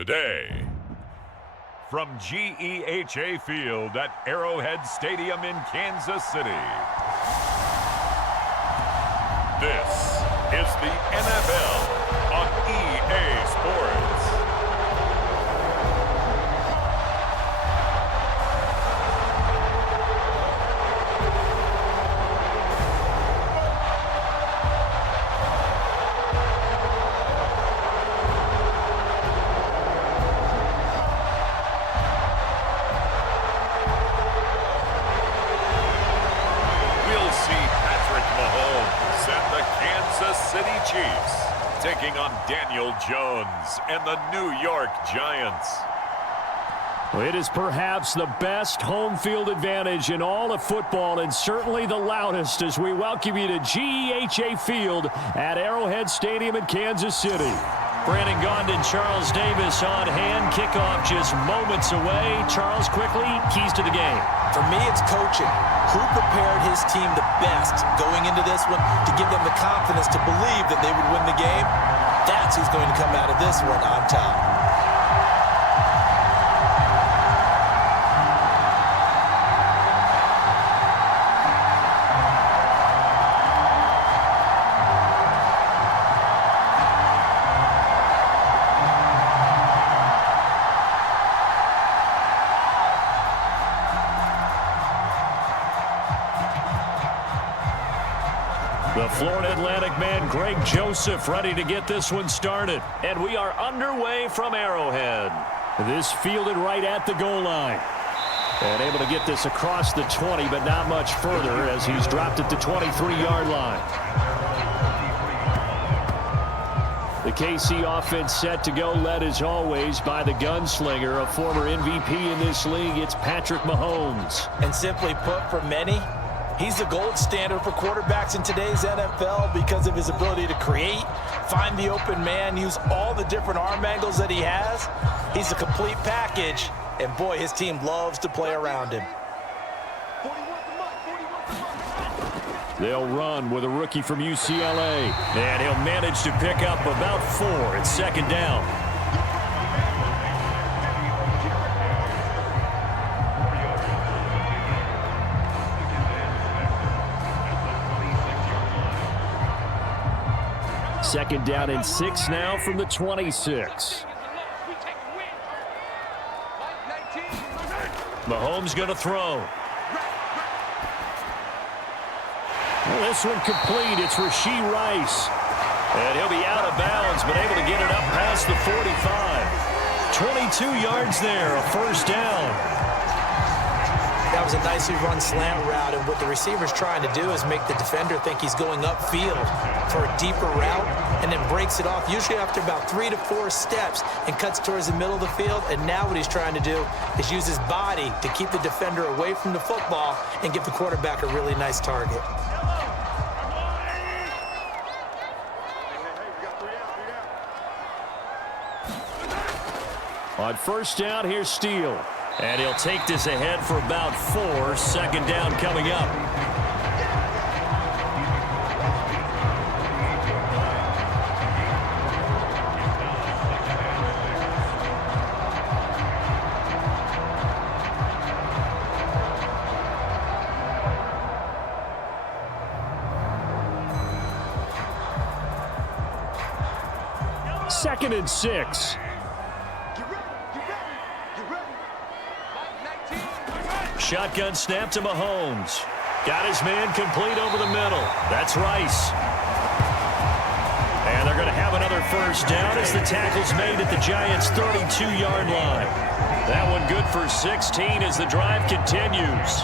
Today, from GEHA Field at Arrowhead Stadium in Kansas City, this is the NFL on EA Sports. Chiefs taking on Daniel Jones and the New York Giants. It is perhaps the best home field advantage in all of football, and certainly the loudest, as we welcome you to GEHA Field at Arrowhead Stadium in Kansas City. Brandon Gaughan, Charles Davis on hand. Kickoff just moments away. Charles, quickly, keys to the game. For me, it's coaching. Who prepared his team the best going into this one to give them the confidence to believe that they would win the game? That's who's going to come out of this one on top. The Florida Atlantic man, Greg Joseph, ready to get this one started. And we are underway from Arrowhead. This fielded right at the goal line. And able to get this across the 20, but not much further as he's dropped at the 23-yard line. The KC offense set to go, led as always by the gunslinger, a former MVP in this league. It's Patrick Mahomes. And simply put, for many, he's the gold standard for quarterbacks in today's NFL because of his ability to create, find the open man, use all the different arm angles that he has. He's a complete package, and boy, his team loves to play around him. They'll run with a rookie from UCLA, and he'll manage to pick up about 4. It's second down. Second down and 6 now from the 26. Mahomes going to throw. Well, this one complete. It's Rashee Rice. And he'll be out of bounds, but able to get it up past the 45. 22 yards there, a first down. That was a nicely run slant route, and what the receiver's trying to do is make the defender think he's going upfield for a deeper route, and then breaks it off, usually after about 3 to 4 steps, and cuts towards the middle of the field. And now what he's trying to do is use his body to keep the defender away from the football and give the quarterback a really nice target. On first down, here's Steele. And he'll take this ahead for about 4. Second down coming up. Second and 6. Shotgun snap to Mahomes. Got his man complete over the middle. That's Rice. And they're going to have another first down as the tackle's made at the Giants' 32-yard line. That one good for 16 as the drive continues.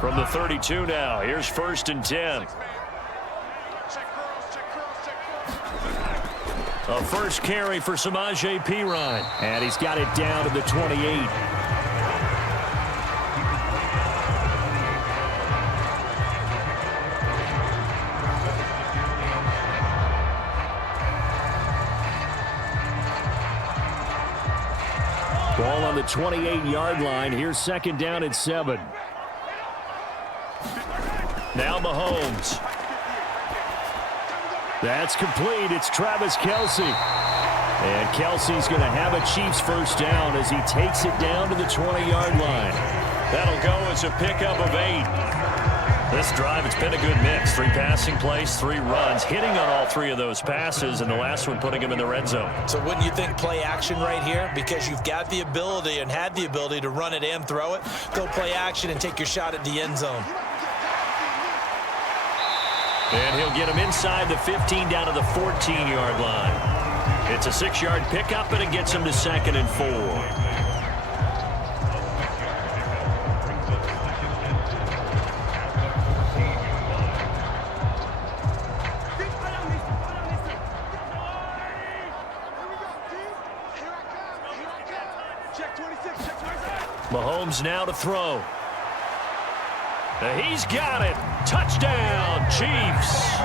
From the 32 now, here's first and 10. A first carry for Samaje Perine. And he's got it down to the 28. the 28-yard line. Here's second down and 7. Now Mahomes. That's complete. It's Travis Kelce. And Kelce's going to have a Chiefs first down as he takes it down to the 20-yard line. That'll go as a pickup of 8. This drive, it's been a good mix. 3 passing plays, 3 runs, hitting on all 3 of those passes, and the last one putting him in the red zone. So wouldn't you think play action right here? Because you've got the ability and had the ability to run it and throw it. Go play action and take your shot at the end zone. And he'll get him inside the 15 down to the 14-yard line. It's a 6-yard pickup, and it gets him to 2nd and 4. Mahomes now to throw. He's got it. Touchdown, Chiefs.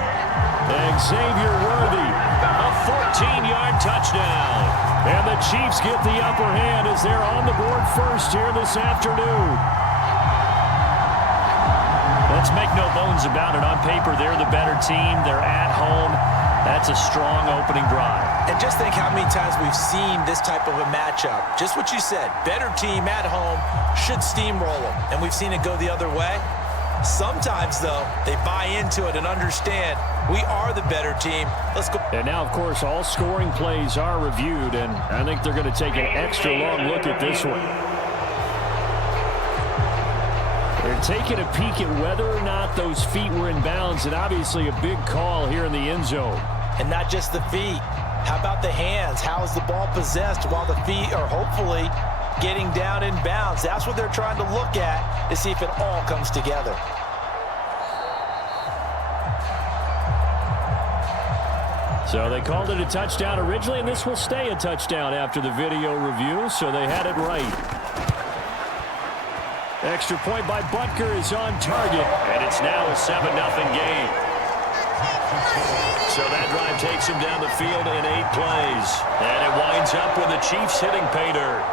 Xavier Worthy, a 14-yard touchdown. And the Chiefs get the upper hand as they're on the board first here this afternoon. Let's make no bones about it. On paper, they're the better team. They're at home. That's a strong opening drive. And just think how many times we've seen this type of a matchup. Just what you said, better team at home should steamroll them. And we've seen it go the other way. Sometimes, though, they buy into it and understand we are the better team. Let's go. And now, of course, all scoring plays are reviewed, and I think they're going to take an extra long look at this one. They're taking a peek at whether or not those feet were in bounds, and obviously a big call here in the end zone. And not just the feet. How about the hands? How is the ball possessed while the feet are hopefully getting down in bounds? That's what they're trying to look at to see if it all comes together. So they called it a touchdown originally, and this will stay a touchdown after the video review, so they had it right. Extra point by Butker is on target, and it's now a 7-0 game. So that drive takes him down the field in 8 plays, and it winds up with the Chiefs hitting pay dirt.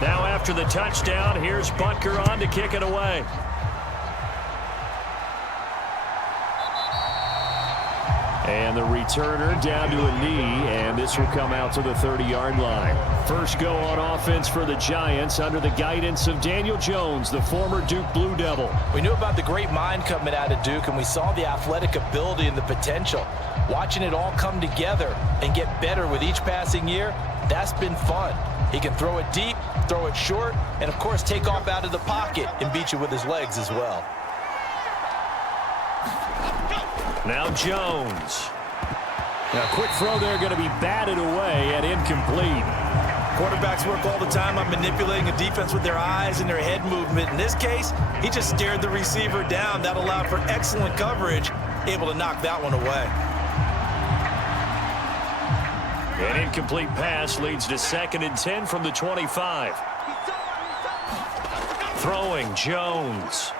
Now after the touchdown, here's Butker on to kick it away. And the returner down to a knee, and this will come out to the 30-yard line. First go on offense for the Giants under the guidance of Daniel Jones, the former Duke Blue Devil. We knew about the great mind coming out of Duke, and we saw the athletic ability and the potential. Watching it all come together and get better with each passing year, that's been fun. He can throw it deep, throw it short, and, of course, take off out of the pocket and beat you with his legs as well. Now Jones. Now, quick throw there going to be batted away and incomplete. Quarterbacks work all the time on manipulating a defense with their eyes and their head movement. In this case, he just stared the receiver down. That allowed for excellent coverage, able to knock that one away. An incomplete pass leads to 2nd and 10 from the 25. Throwing Jones.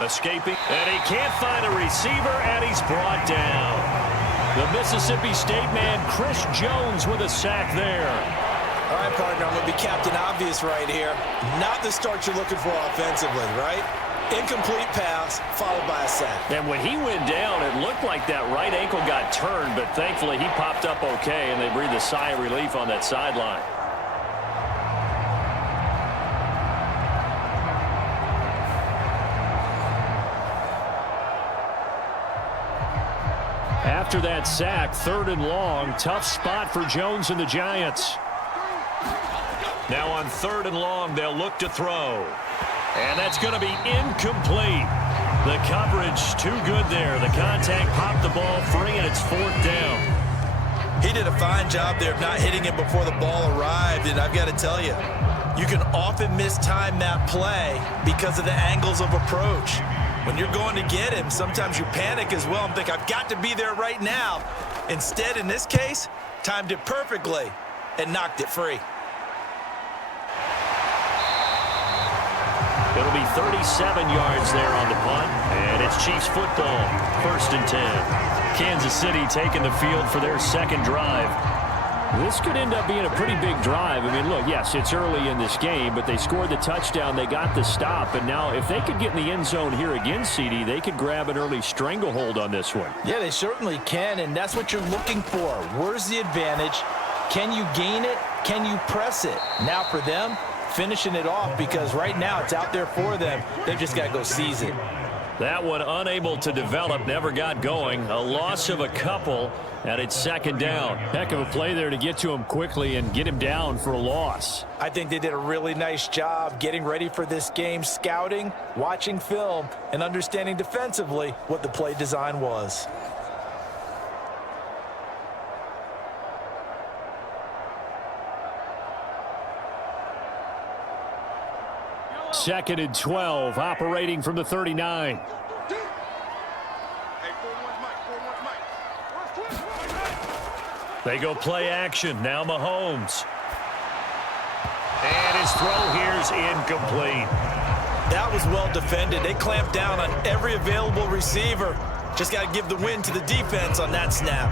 Escaping, and he can't find a receiver, and he's brought down. The Mississippi State man, Chris Jones, with a sack there. All right, partner, I'm going to be Captain Obvious right here. Not the start you're looking for offensively, right? Incomplete pass, followed by a sack. And when he went down, it looked like that right ankle got turned, but thankfully he popped up okay, and they breathed a sigh of relief on that sideline. After that sack, 3rd and long, tough spot for Jones and the Giants. Now on 3rd and long, they'll look to throw. And that's going to be incomplete. The coverage too good there. The contact popped the ball free, and it's 4th down. He did a fine job there of not hitting it before the ball arrived, and I've got to tell you, you can often mistime that play because of the angles of approach. When you're going to get him, sometimes you panic as well and think, I've got to be there right now. Instead, in this case, timed it perfectly and knocked it free. It'll be 37 yards there on the punt, and it's Chiefs football, 1st and 10. Kansas City taking the field for their second drive. This could end up being a pretty big drive. I mean, look, yes, it's early in this game, but they scored the touchdown, they got the stop, and now if they could get in the end zone here again, CD, they could grab an early stranglehold on this one. Yeah, they certainly can, and that's what you're looking for. Where's the advantage? Can you gain it? Can you press it? Now for them, finishing it off, because right now it's out there for them. They've just got to go seize it. That one unable to develop, never got going. A loss of a couple, and it's 2nd down. Heck of a play there to get to him quickly and get him down for a loss. I think they did a really nice job getting ready for this game, scouting, watching film, and understanding defensively what the play design was. 2nd and 12, operating from the 39. They go play action. Now Mahomes. And his throw here's incomplete. That was well defended. They clamped down on every available receiver. Just got to give the win to the defense on that snap.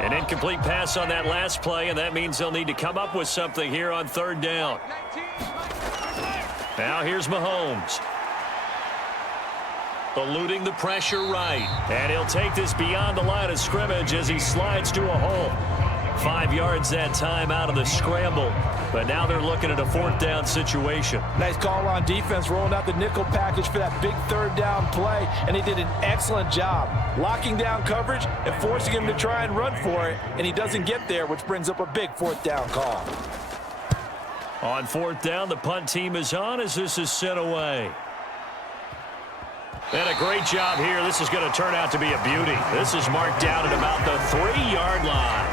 An incomplete pass on that last play, and that means they'll need to come up with something here on 3rd down. Now here's Mahomes. Eluding the pressure right. And he'll take this beyond the line of scrimmage as he slides to a hole. 5 yards that time out of the scramble. But now they're looking at a 4th down situation. Nice call on defense, rolling out the nickel package for that big 3rd down play. And he did an excellent job locking down coverage and forcing him to try and run for it. And he doesn't get there, which brings up a big 4th down call. On 4th down, the punt team is on as this is sent away. And a great job here. This is going to turn out to be a beauty. This is marked down at about the 3-yard line.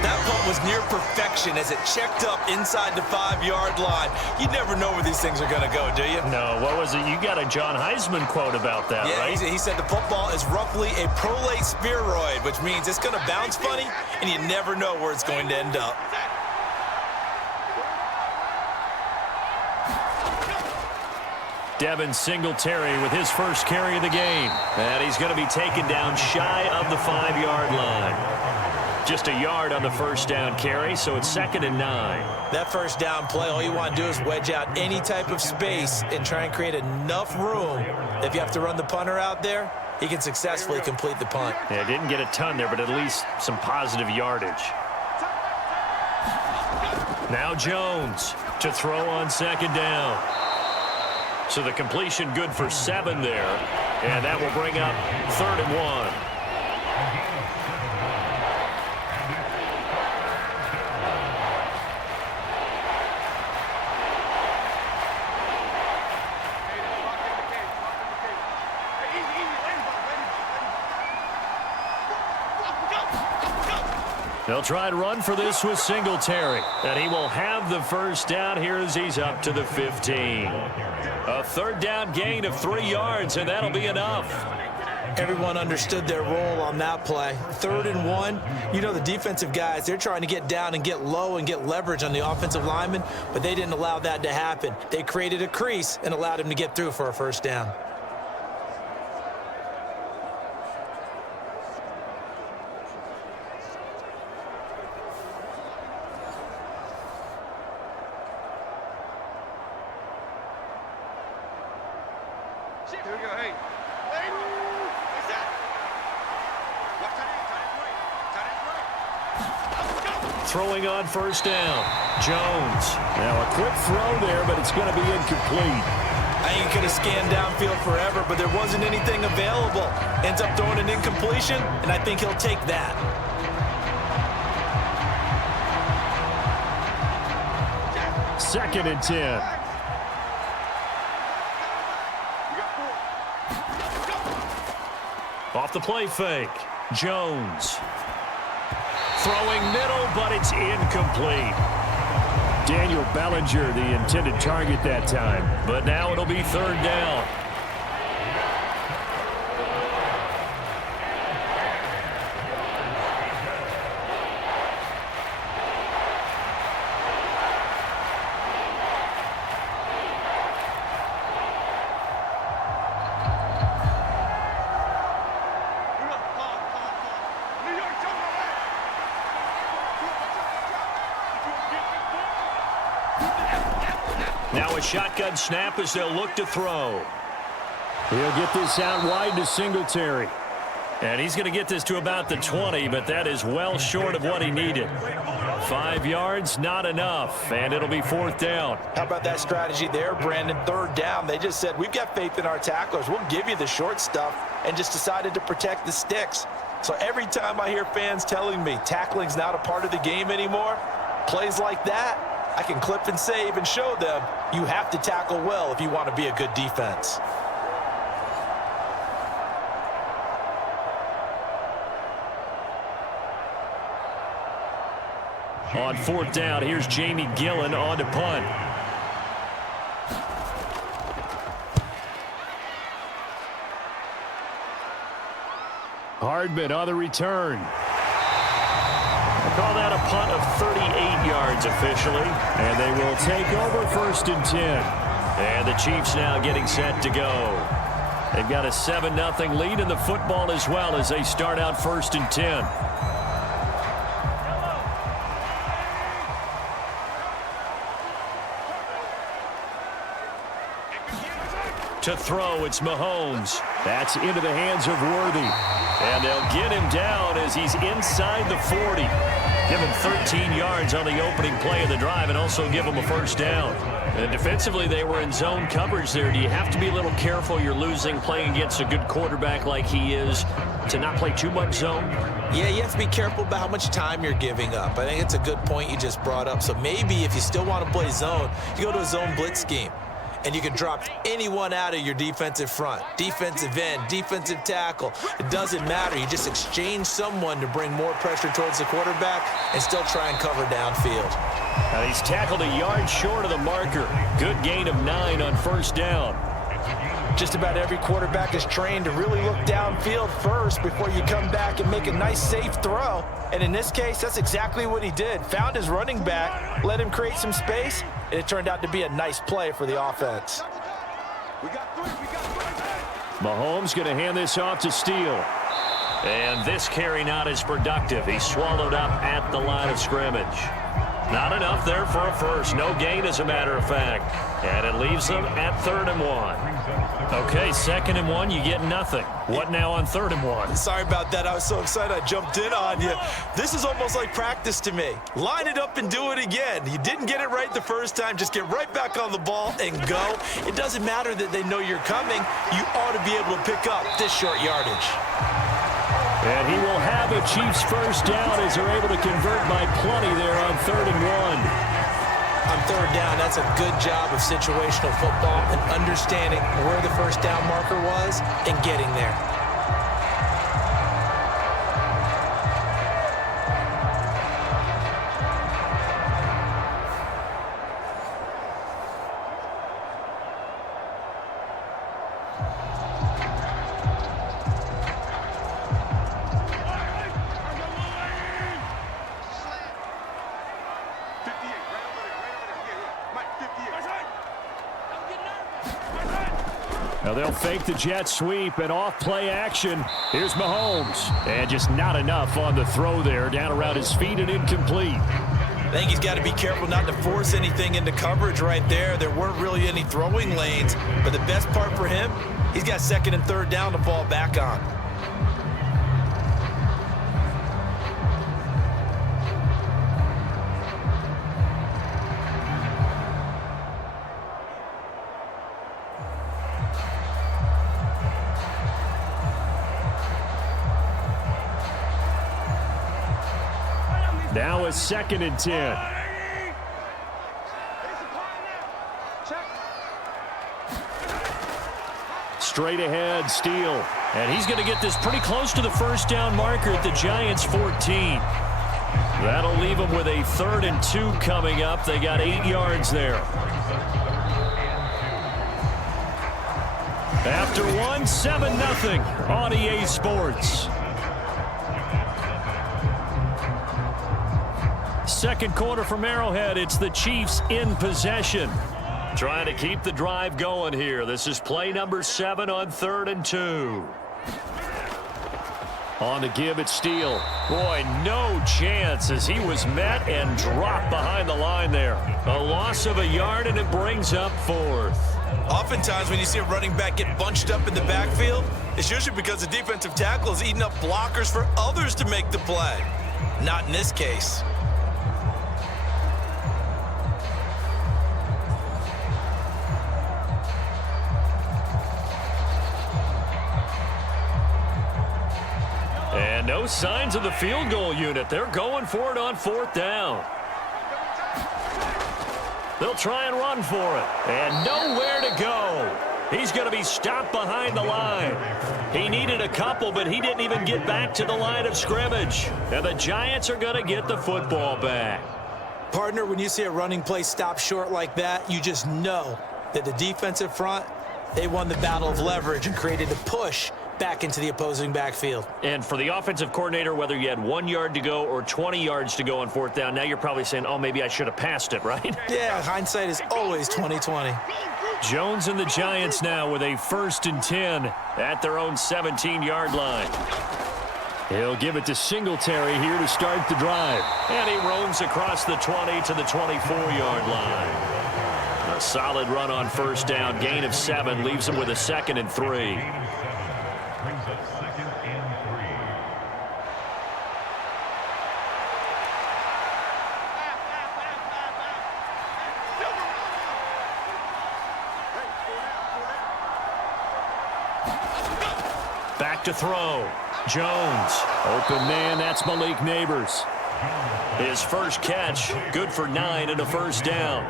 That punt was near perfection as it checked up inside the 5-yard line. You never know where these things are going to go, do you? No, what was it? You got a John Heisman quote about that, yeah, right? He said the football is roughly a prolate spheroid, which means it's going to bounce funny, and you never know where it's going to end up. Devin Singletary with his first carry of the game. And he's going to be taken down shy of the 5-yard line. Just a yard on the 1st down carry, so it's 2nd and 9. That 1st down play, all you want to do is wedge out any type of space and try and create enough room. If you have to run the punter out there, he can successfully complete the punt. Yeah, didn't get a ton there, but at least some positive yardage. Now Jones to throw on 2nd down. So the completion good for 7 there, and that will bring up 3rd and 1. They'll try to run for this with Singletary, and he will have the 1st down here as he's up to the 15. A 3rd down gain of 3 yards, and that'll be enough. Everyone understood their role on that play. 3rd and 1, you know the defensive guys, they're trying to get down and get low and get leverage on the offensive lineman, but they didn't allow that to happen. They created a crease and allowed him to get through for a 1st down. Here we go. Hey. What's that? Watch that in. Throwing on 1st down. Jones. Now a quick throw there, but it's going to be incomplete. I think he could have scanned downfield forever, but there wasn't anything available. Ends up throwing an incompletion, and I think he'll take that. Second and 10. Off the play fake. Jones. Throwing middle, but it's incomplete. Daniel Bellinger, the intended target that time. But now it'll be third down. Now a shotgun snap as they'll look to throw. He'll get this out wide to Singletary. And he's going to get this to about the 20, but that is well short of what he needed. 5 yards, not enough, and it'll be fourth down. How about that strategy there, Brandon? Third down. They just said, we've got faith in our tacklers. We'll give you the short stuff, and just decided to protect the sticks. So every time I hear fans telling me tackling's not a part of the game anymore, plays like that, I can clip and save and show them you have to tackle well if you want to be a good defense. On fourth down, here's Jamie Gillen on to punt. Hardman on the return. Call that a punt of 38 yards officially. And they will take over first and 10. And the Chiefs now getting set to go. They've got a 7-0 lead in the football as well as they start out first and 10. To throw, it's Mahomes. That's into the hands of Worthy. And they'll get him down as he's inside the 40. Give him 13 yards on the opening play of the drive and also give him a first down. And defensively, they were in zone coverage there. Do you have to be a little careful? You're losing playing against a good quarterback like he is to not play too much zone? Yeah, you have to be careful about how much time you're giving up. I think it's a good point you just brought up. So maybe if you still want to play zone, you go to a zone blitz scheme. And you can drop anyone out of your defensive front, defensive end, defensive tackle. It doesn't matter. You just exchange someone to bring more pressure towards the quarterback and still try and cover downfield. And he's tackled a yard short of the marker. Good gain of 9 on first down. Just about every quarterback is trained to really look downfield first before you come back and make a nice, safe throw. And in this case, that's exactly what he did. Found his running back, let him create some space, and it turned out to be a nice play for the offense. Mahomes going to hand this off to Steele. And this carry not as productive. He's swallowed up at the line of scrimmage. Not enough there for a first. No gain, as a matter of fact. And it leaves them at 3rd and 1. Okay, 2nd and 1, you get nothing. What now on 3rd and 1? Sorry about that. I was so excited I jumped in on you. This is almost like practice to me. Line it up and do it again. You didn't get it right the first time. Just get right back on the ball and go. It doesn't matter that they know you're coming. You ought to be able to pick up this short yardage. And he will have a Chiefs first down as they're able to convert by plenty there on 3rd and 1. On 3rd down, that's a good job of situational football and understanding where the first down marker was and getting there. Now they'll fake the jet sweep and off play action. Here's Mahomes. And just not enough on the throw there. Down around his feet and incomplete. I think he's got to be careful not to force anything into coverage right there. There weren't really any throwing lanes. But the best part for him, he's got 2nd and 3rd down to fall back on. Now a 2nd and 10. Straight ahead, Steele. And he's going to get this pretty close to the first down marker at the Giants' 14. That'll leave them with a 3rd and 2 coming up. They got 8 yards there. After one, 7-0 on EA Sports. Second quarter from Arrowhead. It's the Chiefs in possession. Trying to keep the drive going here. This is play number 7 on 3rd and 2. On the give, it's Steele. Boy, no chance as he was met and dropped behind the line there. A loss of a yard, and it brings up 4th. Oftentimes when you see a running back get bunched up in the backfield, it's usually because the defensive tackle is eating up blockers for others to make the play. Not in this case. And no signs of the field goal unit. They're going for it on 4th down. They'll try and run for it. And nowhere to go. He's going to be stopped behind the line. He needed a couple, but he didn't even get back to the line of scrimmage. And the Giants are going to get the football back. Partner, when you see a running play stop short like that, you just know that the defensive front, they won the battle of leverage and created a push back into the opposing backfield. And for the offensive coordinator, whether you had 1 yard to go or 20 yards to go on 4th down, now you're probably saying, oh, maybe I should have passed it, right? Yeah, hindsight is always 20/20. Jones and the Giants now with a 1st and 10 at their own 17-yard line. He'll give it to Singletary here to start the drive. And he roams across the 20 to the 24-yard line. A solid run on 1st down. Gain of 7 leaves him with a 2nd and 3. Back to throw. Jones. Open man, that's Malik Neighbors. His first catch, good for 9 and a 1st down.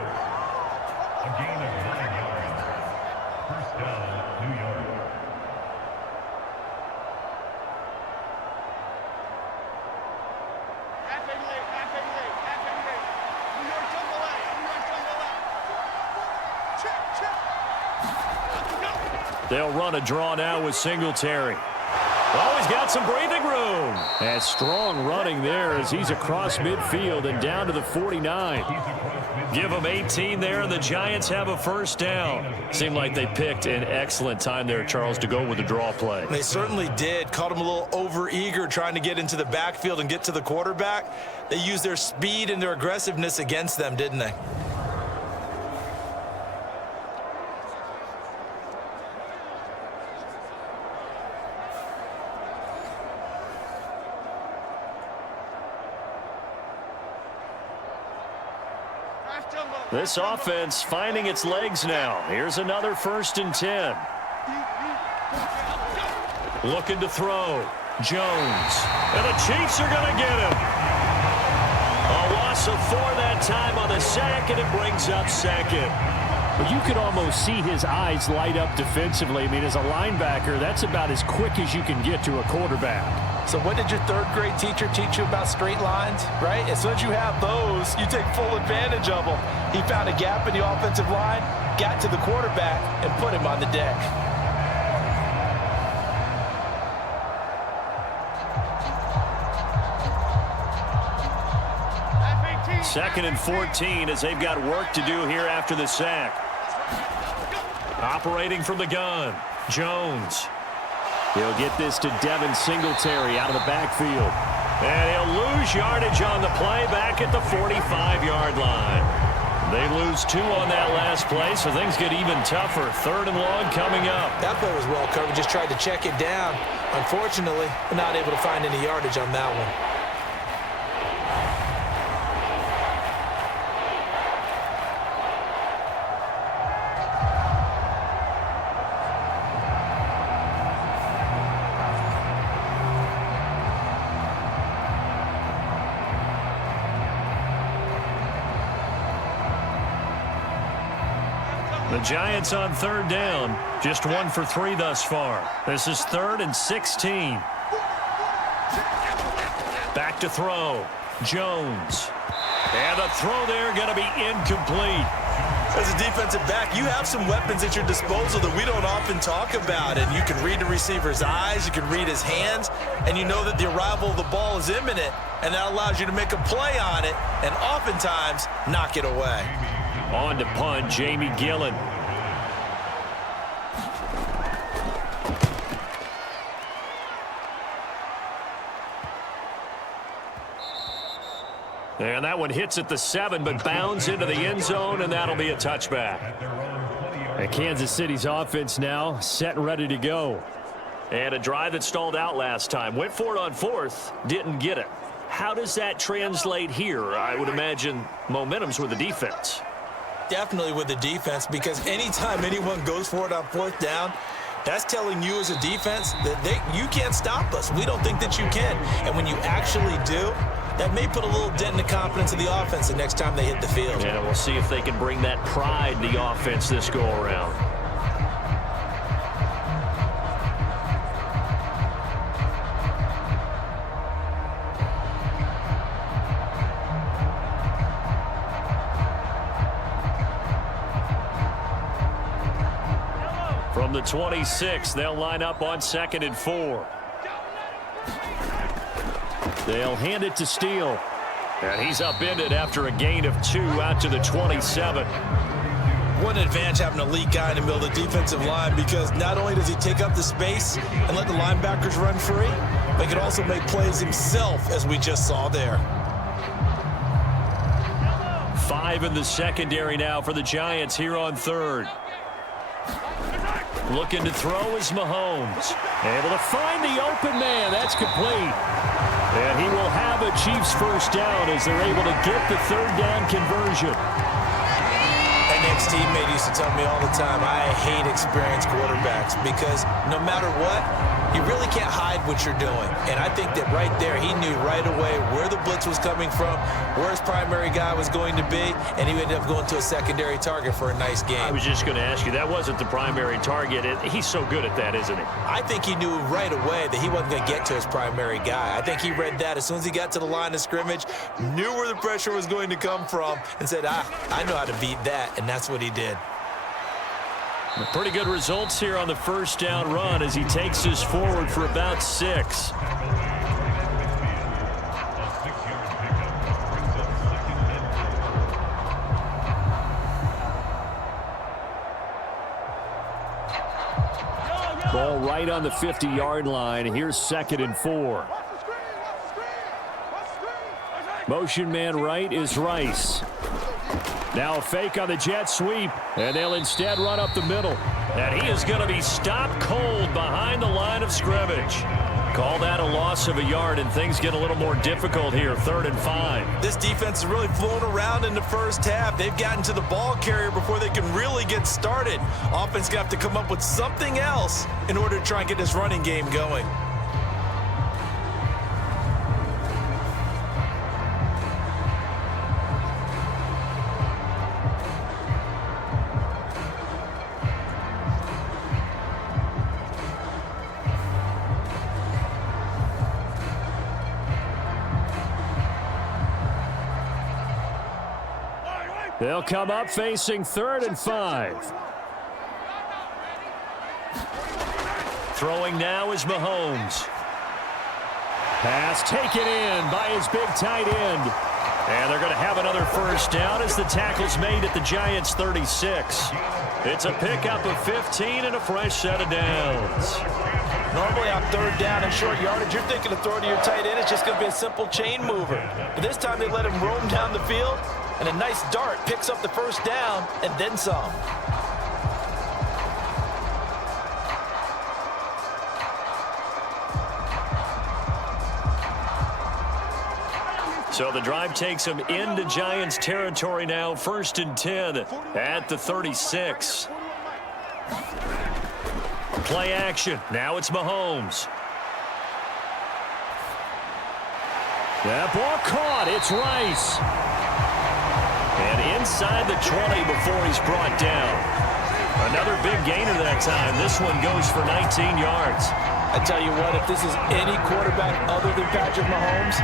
They'll run a draw now with Singletary. Oh, he's got some breathing room. And strong running there as he's across midfield and down to the 49. Give them 18 there, and the Giants have a 1st down. Seemed like they picked an excellent time there, Charles, to go with the draw play. They certainly did. Caught him a little over-eager trying to get into the backfield and get to the quarterback. They used their speed and their aggressiveness against them, didn't they? This offense finding its legs now. Here's another 1st and 10. Looking to throw. Jones. And the Chiefs are going to get him. A loss of 4 that time on the sack, and it brings up 2nd. Well, you could almost see his eyes light up defensively. I mean, as a linebacker, that's about as quick as you can get to a quarterback. So what did your 3rd grade teacher teach you about straight lines, right? As soon as you have those, you take full advantage of them. He found a gap in the offensive line, got to the quarterback, and put him on the deck. Second and 14 as they've got work to do here after the sack. Operating from the gun, Jones. He'll get this to Devin Singletary out of the backfield. And he'll lose yardage on the play back at the 45-yard line. They lose 2 on that last play, so things get even tougher. 3rd and long coming up. That play was well covered. Just tried to check it down. Unfortunately, we're not able to find any yardage on that one. The Giants on 3rd down. Just 1 for 3 thus far. This is 3rd and 16. Back to throw. Jones. And the throw there going to be incomplete. As a defensive back, you have some weapons at your disposal that we don't often talk about. And you can read the receiver's eyes, you can read his hands, and you know that the arrival of the ball is imminent, and that allows you to make a play on it and oftentimes knock it away. On to punt, Jamie Gillen. And that one hits at the 7, but bounds into the end zone, and that'll be a touchback. And Kansas City's offense now set and ready to go. And a drive that stalled out last time. Went for it on 4th, didn't get it. How does that translate here? I would imagine momentum's with the defense. Definitely with the defense, because anytime anyone goes for it on 4th down, that's telling you as a defense that you can't stop us. We don't think that you can. And when you actually do, that may put a little dent in the confidence of the offense the next time they hit the field. Yeah, we'll see if they can bring that pride in the offense this go-around. From the 26, they'll line up on 2nd and 4. They'll hand it to Steele. And he's upended after a gain of 2 out to the 27. What an advantage having an elite guy in the middle of the defensive line, because not only does he take up the space and let the linebackers run free, but he can also make plays himself, as we just saw there. 5 in the secondary now for the Giants here on 3rd. Looking to throw is Mahomes. Able to find the open man. That's complete. And he will have a Chiefs first down as they're able to get the 3rd down conversion. An ex-teammate used to tell me all the time, I hate experienced quarterbacks, because no matter what, you really can't hide what you're doing. And I think that right there, he knew right away where the blitz was coming from, where his primary guy was going to be, and he ended up going to a secondary target for a nice game. I was just going to ask you, that wasn't the primary target. He's so good at that, isn't he? I think he knew right away that he wasn't going to get to his primary guy. I think he read that as soon as he got to the line of scrimmage, knew where the pressure was going to come from, and said, I know how to beat that, and that's what he did. Pretty good results here on the first down run as he takes us forward for about 6. Ball right on the 50-yard line. Here's 2nd and 4. Motion man right is Rice. Now a fake on the jet sweep, and they'll instead run up the middle. And he is going to be stopped cold behind the line of scrimmage. Call that a loss of a yard, and things get a little more difficult here, 3rd and 5. This defense is really flown around in the first half. They've gotten to the ball carrier before they can really get started. Offense going to have to come up with something else in order to try and get this running game going. They'll come up facing 3rd and 5. Throwing now is Mahomes. Pass taken in by his big tight end. And they're going to have another first down as the tackle's made at the Giants' 36. It's a pickup of 15 and a fresh set of downs. Normally on 3rd down and short yardage, you're thinking of throwing to your tight end. It's just going to be a simple chain mover. But this time they let him roam down the field, and a nice dart picks up the first down and then some. So the drive takes him into Giants territory now, 1st and 10 at the 36. Play action. Now it's Mahomes. That ball caught. It's Rice. And inside the 20 before he's brought down. Another big gainer that time. This one goes for 19 yards. I tell you what, if this is any quarterback other than Patrick Mahomes,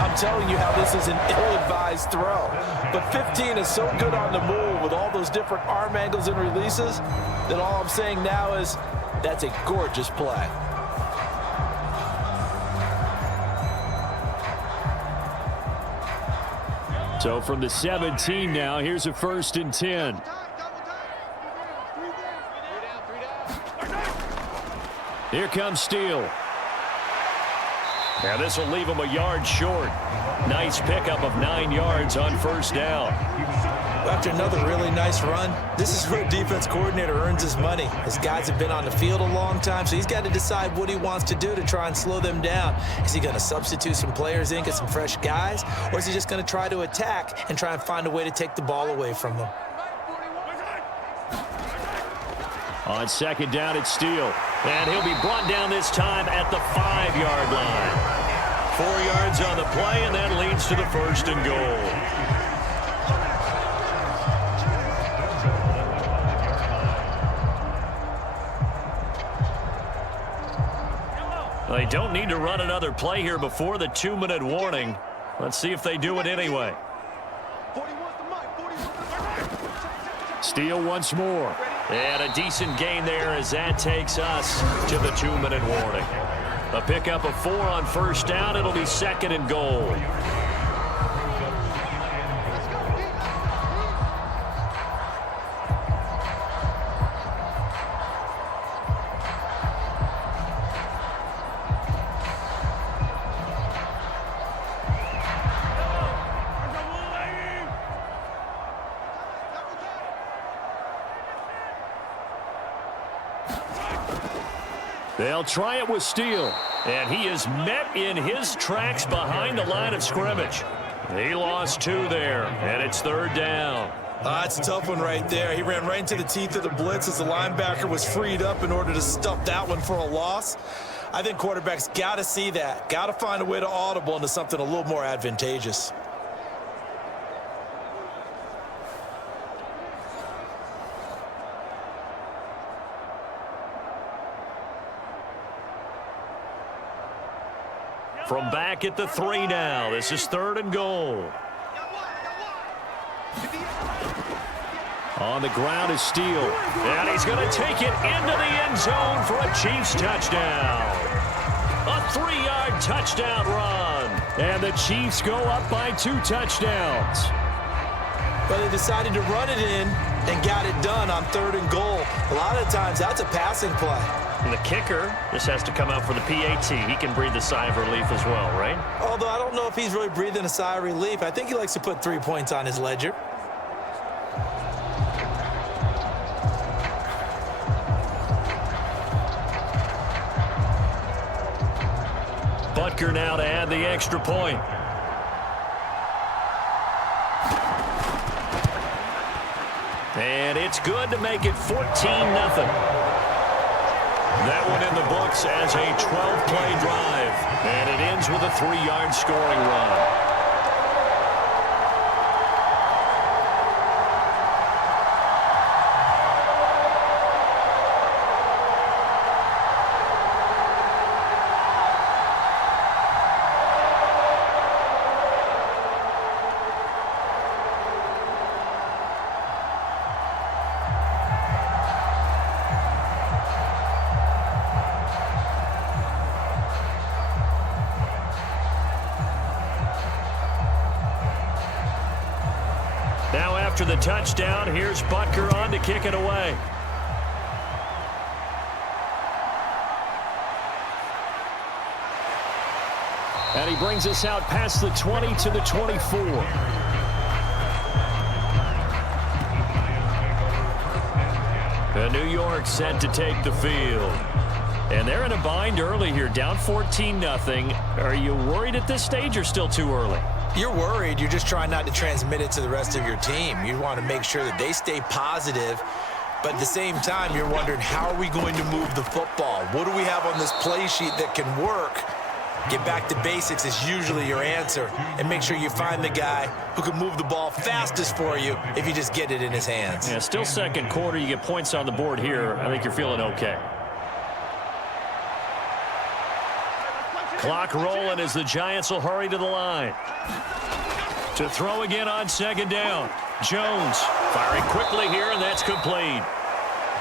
I'm telling you how this is an ill-advised throw. But 15 is so good on the move with all those different arm angles and releases that all I'm saying now is that's a gorgeous play. So from the 17 now, here's a 1st and 10. Here comes Steele. Now this will leave him a yard short. Nice pickup of 9 yards on 1st down. After another really nice run, this is where a defense coordinator earns his money. His guys have been on the field a long time, so he's got to decide what he wants to do to try and slow them down. Is he going to substitute some players in, get some fresh guys, or is he just going to try to attack and try and find a way to take the ball away from them? On 2nd down, it's Steele. And he'll be brought down this time at the 5-yard line. 4 yards on the play, and that leads to the 1st and goal. They don't need to run another play here before the 2-minute warning. Let's see if they do it anyway. Steele once more. And a decent gain there as that takes us to the 2-minute warning. A pickup of 4 on 1st down. It'll be 2nd and goal. They'll try it with Steele. And he is met in his tracks behind the line of scrimmage. He lost 2 there, and it's 3rd down. That's a tough one right there. He ran right into the teeth of the blitz as the linebacker was freed up in order to stuff that one for a loss. I think quarterbacks got to see that. Got to find a way to audible into something a little more advantageous. From back at the 3 now. This is 3rd and goal. On the ground is Steele. And he's going to take it into the end zone for a Chiefs touchdown. A 3-yard touchdown run. And the Chiefs go up by 2 touchdowns. But they decided to run it in and got it done on 3rd and goal. A lot of times that's a passing play. And the kicker just has to come out for the PAT. He can breathe a sigh of relief as well, right? Although I don't know if he's really breathing a sigh of relief. I think he likes to put 3 points on his ledger. Butker now to add the extra point. And it's good to make it 14-0. That one in the books as a 12-play drive. And it ends with a 3-yard scoring run. Now after the touchdown, here's Butker on to kick it away. And he brings us out past the 20 to the 24. And New York set to take the field. And they're in a bind early here, down 14-0. Are you worried at this stage or still too early? You're worried. You're just trying not to transmit it to the rest of your team. You want to make sure that they stay positive. But at the same time, you're wondering, how are we going to move the football? What do we have on this play sheet that can work? Get back to basics is usually your answer. And make sure you find the guy who can move the ball fastest for you if you just get it in his hands. Yeah, still 2nd quarter. You get points on the board here. I think you're feeling okay. Clock rolling as the Giants will hurry to the line. To throw again on second down. Jones firing quickly here, and that's complete.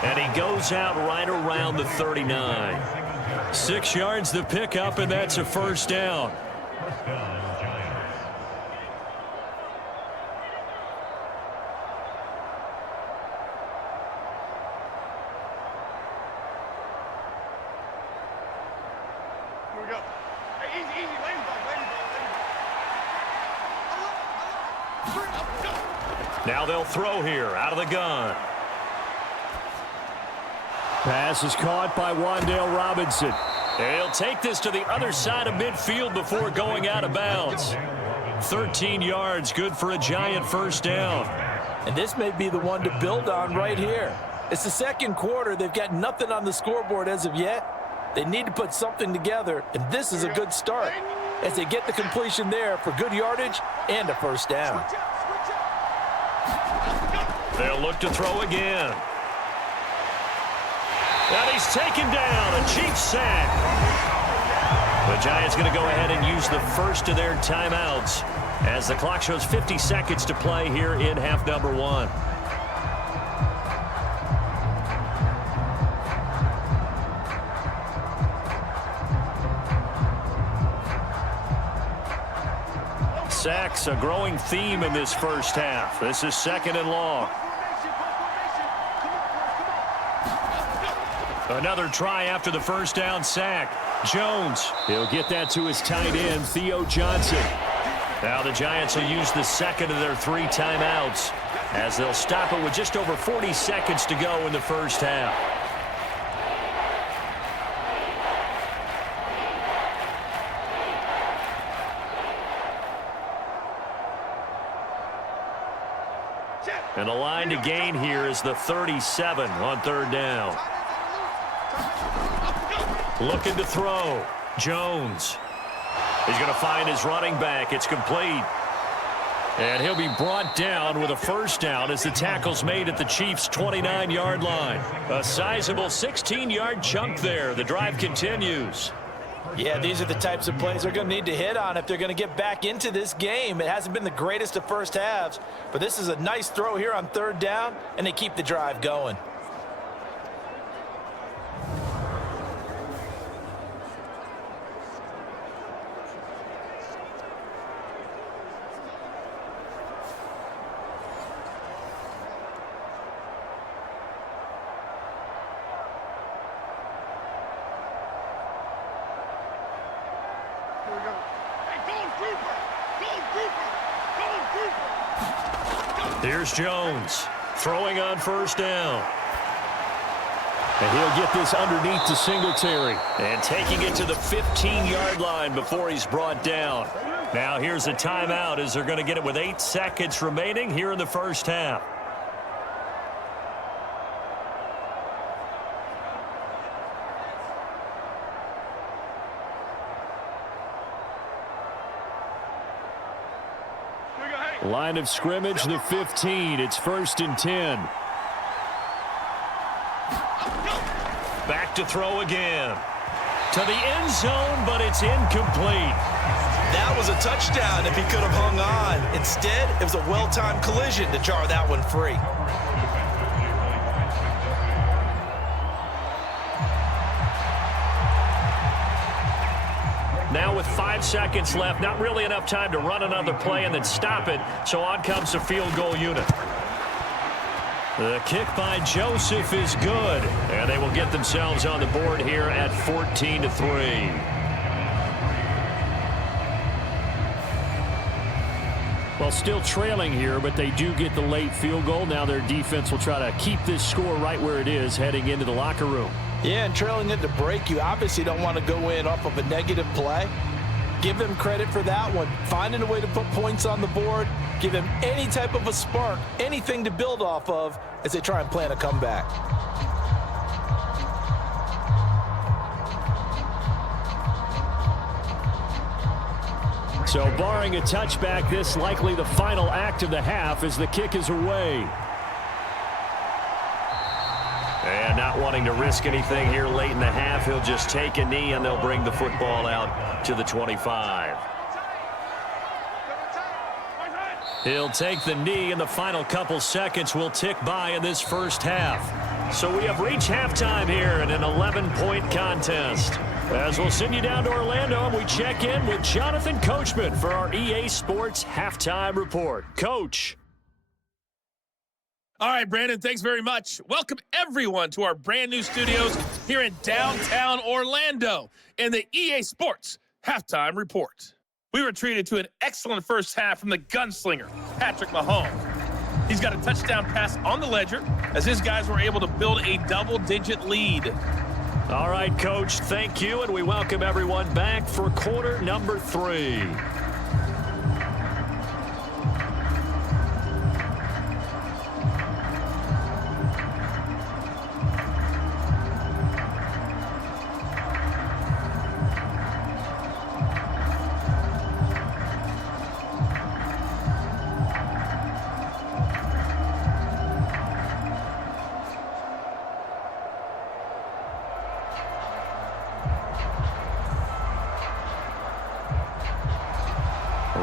And he goes out right around the 39. 6 yards the pickup, and that's a first down. Here we go. Hey, easy, easy. Lady ball, lady ball, lady ball. Now they'll throw here out of the gun. Pass is caught by Wan'Dale Robinson. He'll take this to the other side of midfield before going out of bounds. 13 yards, good for a Giant first down. And this may be the one to build on right here. It's the second quarter. They've got nothing on the scoreboard as of yet. They need to put something together, and this is a good start as they get the completion there for good yardage and a first down. They'll look to throw again. And he's taken down, a Chiefs sack. The Giants going to go ahead and use the first of their timeouts as the clock shows 50 seconds to play here in half number 1. Sacks, a growing theme in this first half. This is second and long. Another try after the first down sack. Jones, he'll get that to his tight end, Theo Johnson. Now the Giants will use the second of their 3 timeouts as they'll stop it with just over 40 seconds to go in the first half. And the line to gain here is the 37 on third down. Looking to throw. Jones. He's going to find his running back. It's complete. And he'll be brought down with a first down as the tackle's made at the Chiefs' 29-yard line. A sizable 16-yard chunk there. The drive continues. Yeah, these are the types of plays they're going to need to hit on if they're going to get back into this game. It hasn't been the greatest of first halves, but this is a nice throw here on third down, and they keep the drive going. Here's Jones throwing on first down. And he'll get this underneath to Singletary. And taking it to the 15-yard line before he's brought down. Now here's a timeout as they're going to get it with 8 seconds remaining here in the first half. Line of scrimmage, the 15. It's 1st and 10. Back to throw again. To the end zone, but it's incomplete. That was a touchdown if he could have hung on. Instead, it was a well-timed collision to jar that one free. Now with 5 seconds left, not really enough time to run another play and then stop it, so on comes the field goal unit. The kick by Joseph is good, and they will get themselves on the board here at 14-3. Well, still trailing here, but they do get the late field goal. Now their defense will try to keep this score right where it is heading into the locker room. Yeah, and trailing it to break, you obviously don't want to go in off of a negative play. Give them credit for that one. Finding a way to put points on the board, give them any type of a spark, anything to build off of as they try and plan a comeback. So barring a touchback, this likely the final act of the half as the kick is away. And not wanting to risk anything here late in the half, he'll just take a knee, and they'll bring the football out to the 25. He'll take the knee, and the final couple seconds will tick by in this first half. So we have reached halftime here in an 11-point contest. As we'll send you down to Orlando, and we check in with Jonathan Coachman for our EA Sports Halftime Report. Coach. All right, Brandon, thanks very much. Welcome, everyone, to our brand-new studios here in downtown Orlando in the EA Sports Halftime Report. We were treated to an excellent first half from the gunslinger, Patrick Mahomes. He's got a touchdown pass on the ledger as his guys were able to build a double-digit lead. All right, Coach, thank you, and we welcome everyone back for quarter number 3.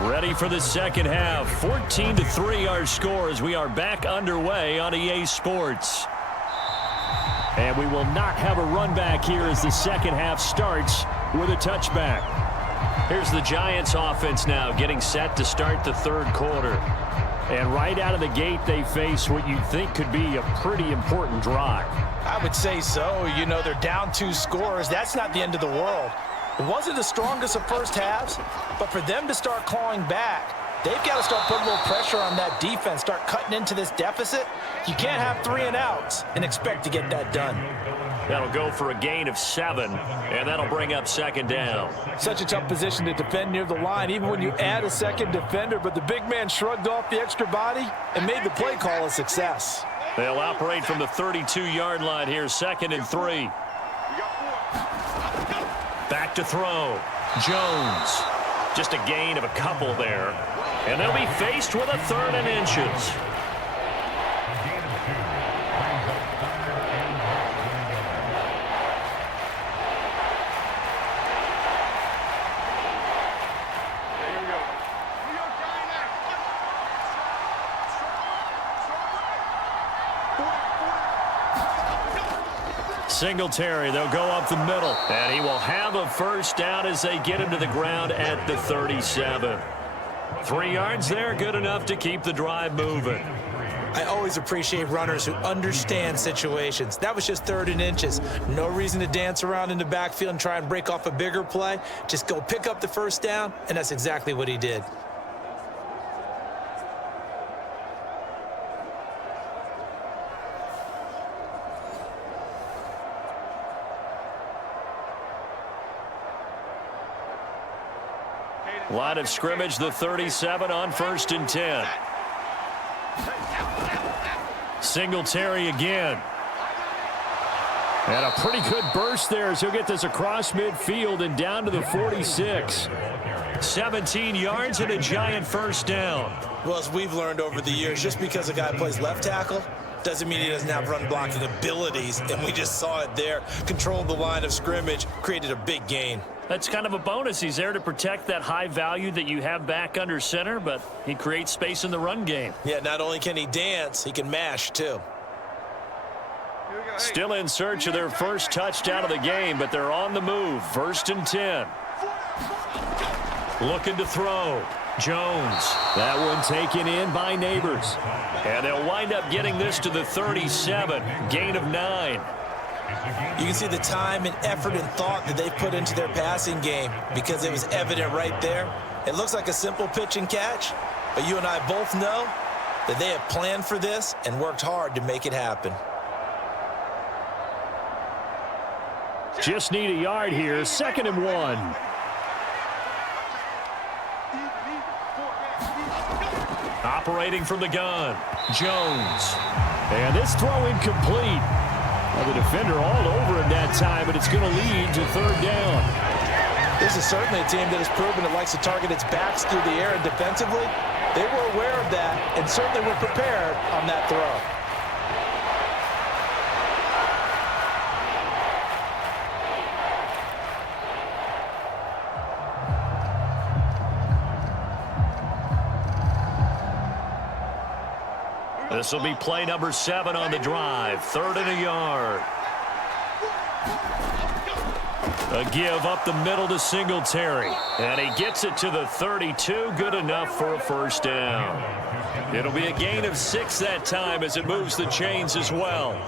Ready for the second half. 14-3 our score as we are back underway on EA Sports. And we will not have a run back here as the second half starts with a touchback. Here's the Giants offense now getting set to start the third quarter. And right out of the gate, they face what you'd think could be a pretty important drive. I would say so. You know, they're down 2 scores. That's not the end of the world. It wasn't the strongest of first halves, but for them to start clawing back, they've got to start putting a little pressure on that defense, start cutting into this deficit. You can't have 3 and outs and expect to get that done. That'll go for a gain of 7, and that'll bring up second down. Such a tough position to defend near the line, even when you add a second defender, but the big man shrugged off the extra body and made the play call a success. They'll operate from the 32-yard line here, 2nd and 3. Back to throw. Jones. Just a gain of a couple there. And they'll be faced with a 3rd and inches. Singletary, they'll go up the middle, and he will have a first down as they get him to the ground at the 37. 3 yards there, good enough to keep the drive moving. I always appreciate runners who understand situations. That was just 3rd and inches. No reason to dance around in the backfield and try and break off a bigger play. Just go pick up the first down, and that's exactly what he did. Line of scrimmage, the 37 on 1st and 10. Singletary again. And a pretty good burst there as he'll get this across midfield and down to the 46. 17 yards and a giant first down. Well, as we've learned over the years, just because a guy plays left tackle doesn't mean he doesn't have run blocking abilities, and we just saw it there. Controlled the line of scrimmage, created a big gain. That's kind of a bonus. He's there to protect that high value that you have back under center, but he creates space in the run game. Yeah, not only can he dance, he can mash too. Still in search of their first touchdown of the game, but they're on the move. 1st and 10. Looking to throw. Jones. That one taken in by Neighbors. And they'll wind up getting this to the 37. Gain of 9. You can see the time and effort and thought that they've put into their passing game because it was evident right there. It looks like a simple pitch and catch, but you and I both know that they have planned for this and worked hard to make it happen. Just need a yard here. 2nd and 1. Operating from the gun. Jones. And this throw incomplete. Well, the defender all over him that time, but it's going to lead to 3rd down. This is certainly a team that has proven it likes to target its backs through the air, and defensively, they were aware of that and certainly were prepared on that throw. This will be play number 7 on the drive. 3rd and a yard. A give up the middle to Singletary. And he gets it to the 32. Good enough for a first down. It'll be a gain of 6 that time as it moves the chains as well.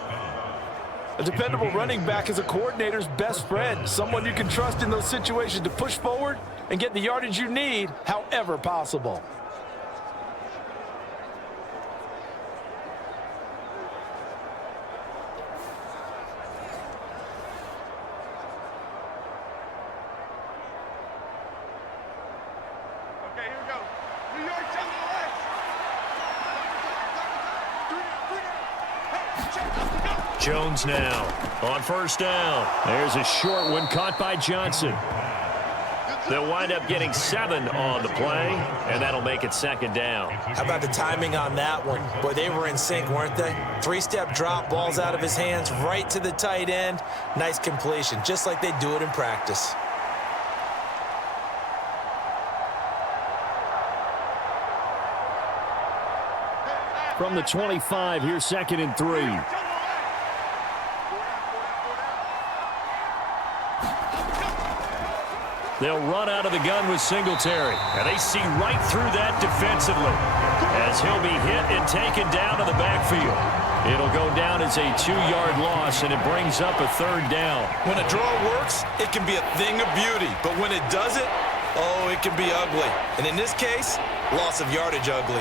A dependable running back is a coordinator's best friend. Someone you can trust in those situations to push forward and get the yardage you need however possible. Jones now on first down. There's a short one caught by Johnson. They'll wind up getting 7 on the play, and that'll make it 2nd down. How about the timing on that one? Boy, they were in sync, weren't they? 3-step drop, ball's out of his hands, right to the tight end. Nice completion, just like they do it in practice. From the 25, here's 2nd and 3. They'll run out of the gun with Singletary. And they see right through that defensively as he'll be hit and taken down to the backfield. It'll go down as a 2-yard loss, and it brings up a 3rd down. When a draw works, it can be a thing of beauty. But when it doesn't, oh, it can be ugly. And in this case, loss of yardage ugly.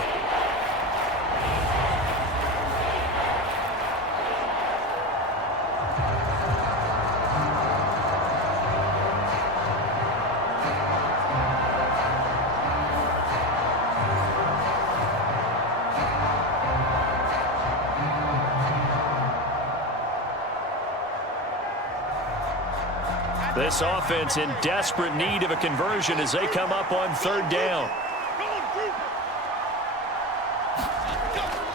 This offense in desperate need of a conversion as they come up on 3rd down.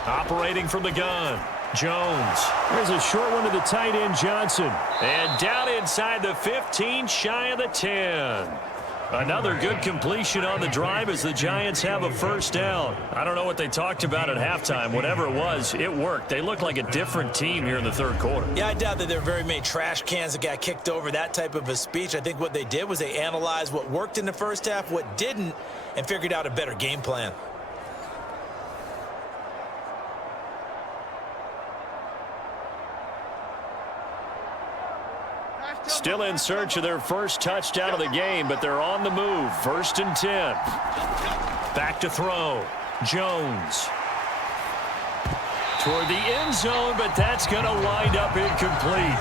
Operating from the gun, Jones. There's a short one to the tight end, Johnson. And down inside the 15, shy of the 10. Another good completion on the drive as the Giants have a first down. I don't know what they talked about at halftime. Whatever it was, it worked. They look like a different team here in the 3rd quarter. Yeah, I doubt that there are very many trash cans that got kicked over, that type of a speech. I think what they did was they analyzed what worked in the first half, what didn't, and figured out a better game plan. Still in search of their first touchdown of the game, but they're on the move. 1st and 10. Back to throw. Jones. Toward the end zone, but that's going to wind up incomplete.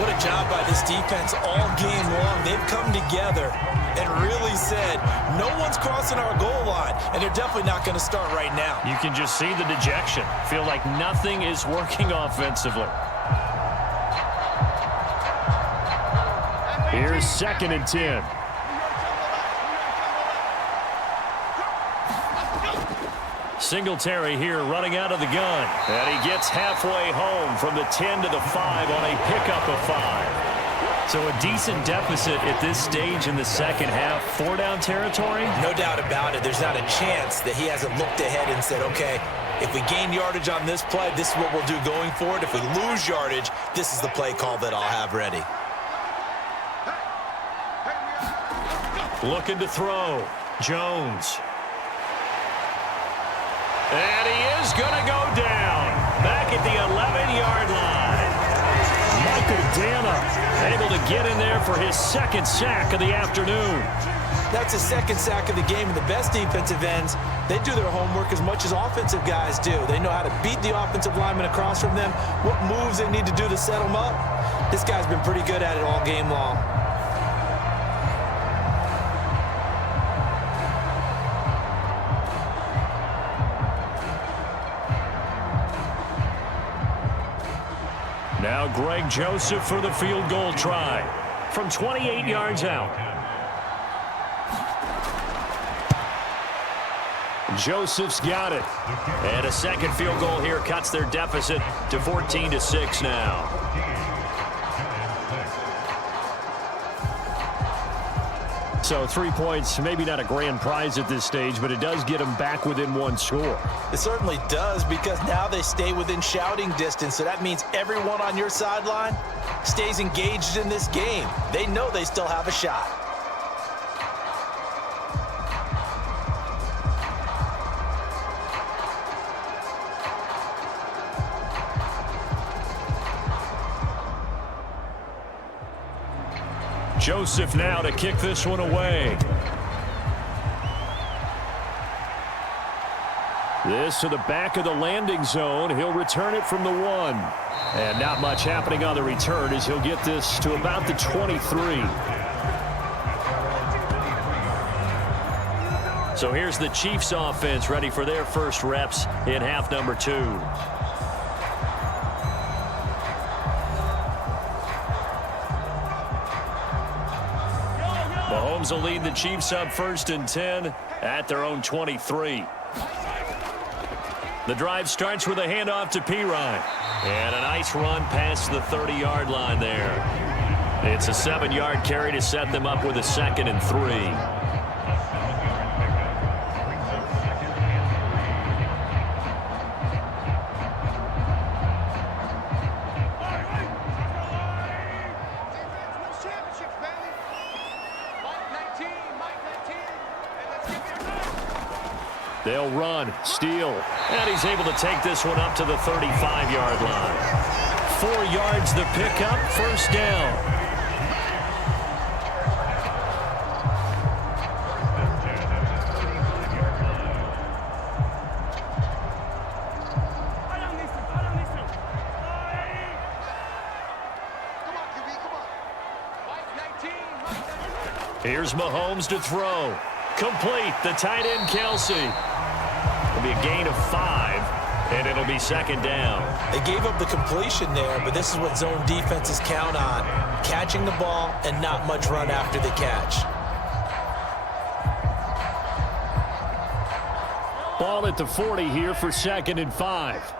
What a job by this defense all game long. They've come together and really said, no one's crossing our goal line, and they're definitely not going to start right now. You can just see the dejection. Feel like nothing is working offensively. Here's 2nd and 10. Singletary here running out of the gun. And he gets halfway home from the 10 to the 5 on a pickup of 5. So a decent deficit at this stage in the 2nd half. 4-down territory? No doubt about it. There's not a chance that he hasn't looked ahead and said, okay, if we gain yardage on this play, this is what we'll do going forward. If we lose yardage, this is the play call that I'll have ready. Looking to throw. Jones. And he is going to go down. Back at the 11-yard line. Michael Dana able to get in there for his 2nd sack of the afternoon. That's his 2nd sack of the game, and the best defensive ends, they do their homework as much as offensive guys do. They know how to beat the offensive lineman across from them, what moves they need to do to set them up. This guy's been pretty good at it all game long. Now Greg Joseph for the field goal try from 28 yards out. Joseph's got it. And a 2nd field goal here cuts their deficit to 14-6 now. 2 So 3 points, maybe not a grand prize at this stage, but it does get them back within one score. It certainly does, because now they stay within shouting distance, so that means everyone on your sideline stays engaged in this game. They know they still have a shot. Joseph now to kick this one away. This to the back of the landing zone. He'll return it from the 1. And not much happening on the return as he'll get this to about the 23. So here's the Chiefs offense ready for their first reps in half number 2. Mahomes will lead the Chiefs up 1st and 10 at their own 23. The drive starts with a handoff to Pirine. And a nice run past the 30-yard line there. It's a 7-yard carry to set them up with a 2nd and 3. They'll run, steal, and he's able to take this one up to the 35-yard line. 4 yards the pickup, 1st down. Here's Mahomes to throw. Complete, the tight end, Kelsey. It'll be a gain of 5, and it'll be 2nd down. They gave up the completion there, but this is what zone defenses count on. Catching the ball and not much run after the catch. Ball at the 40 here for 2nd and 5.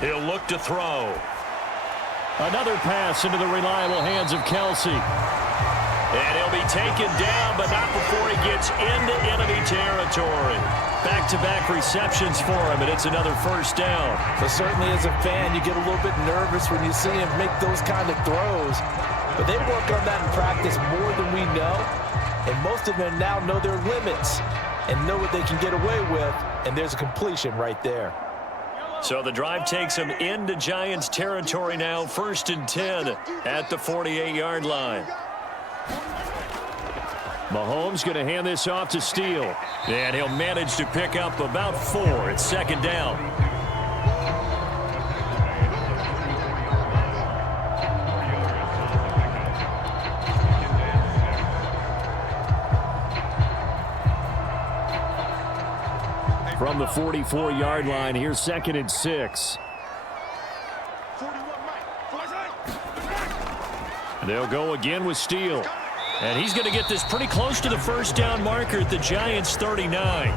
He'll look to throw. Another pass into the reliable hands of Kelsey. And he'll be taken down, but not before he gets into enemy territory. Back-to-back receptions for him, and it's another 1st down. So certainly as a fan, you get a little bit nervous when you see him make those kind of throws. But they work on that in practice more than we know. And most of them now know their limits and know what they can get away with. And there's a completion right there. So the drive takes them into Giants territory now, 1st and 10 at the 48-yard line. Mahomes going to hand this off to Steele. And he'll manage to pick up about 4. It's 2nd down. From the 44-yard line, here's 2nd and 6. They'll go again with Steele. And he's going to get this pretty close to the 1st down marker at the Giants' 39.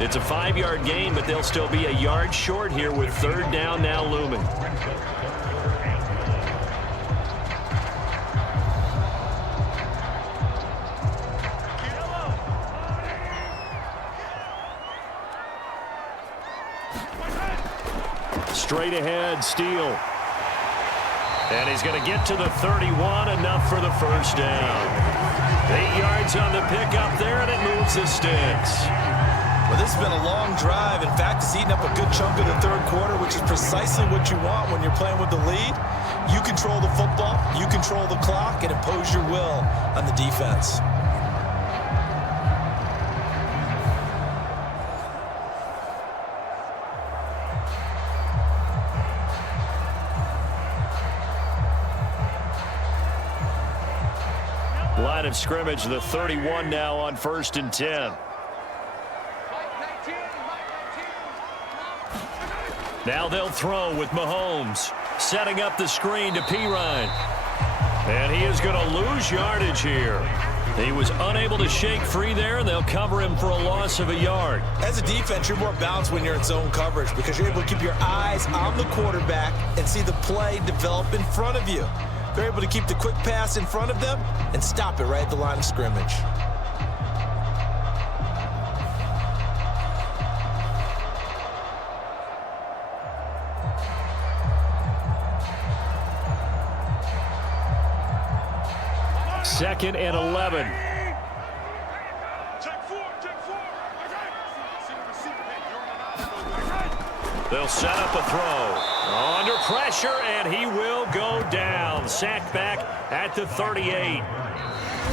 It's a 5-yard gain, but they'll still be a yard short here with 3rd down now looming. Straight ahead, Steele. And he's going to get to the 31, enough for the 1st down. 8 yards on the pickup there, and it moves the sticks. Well, this has been a long drive. In fact, it's eaten up a good chunk of the 3rd quarter, which is precisely what you want when you're playing with the lead. You control the football, you control the clock, and impose your will on the defense. Line of scrimmage, the 31 now on 1st and 10. Now they'll throw with Mahomes. Setting up the screen to Pirine. And he is going to lose yardage here. He was unable to shake free there, and they'll cover him for a loss of a yard. As a defense, you're more balanced when you're in zone coverage because you're able to keep your eyes on the quarterback and see the play develop in front of you. They're able to keep the quick pass in front of them and stop it right at the line of scrimmage. Second and 11. Check four. They'll set up a throw. Under pressure, and he will go down. Sacked back at the 38.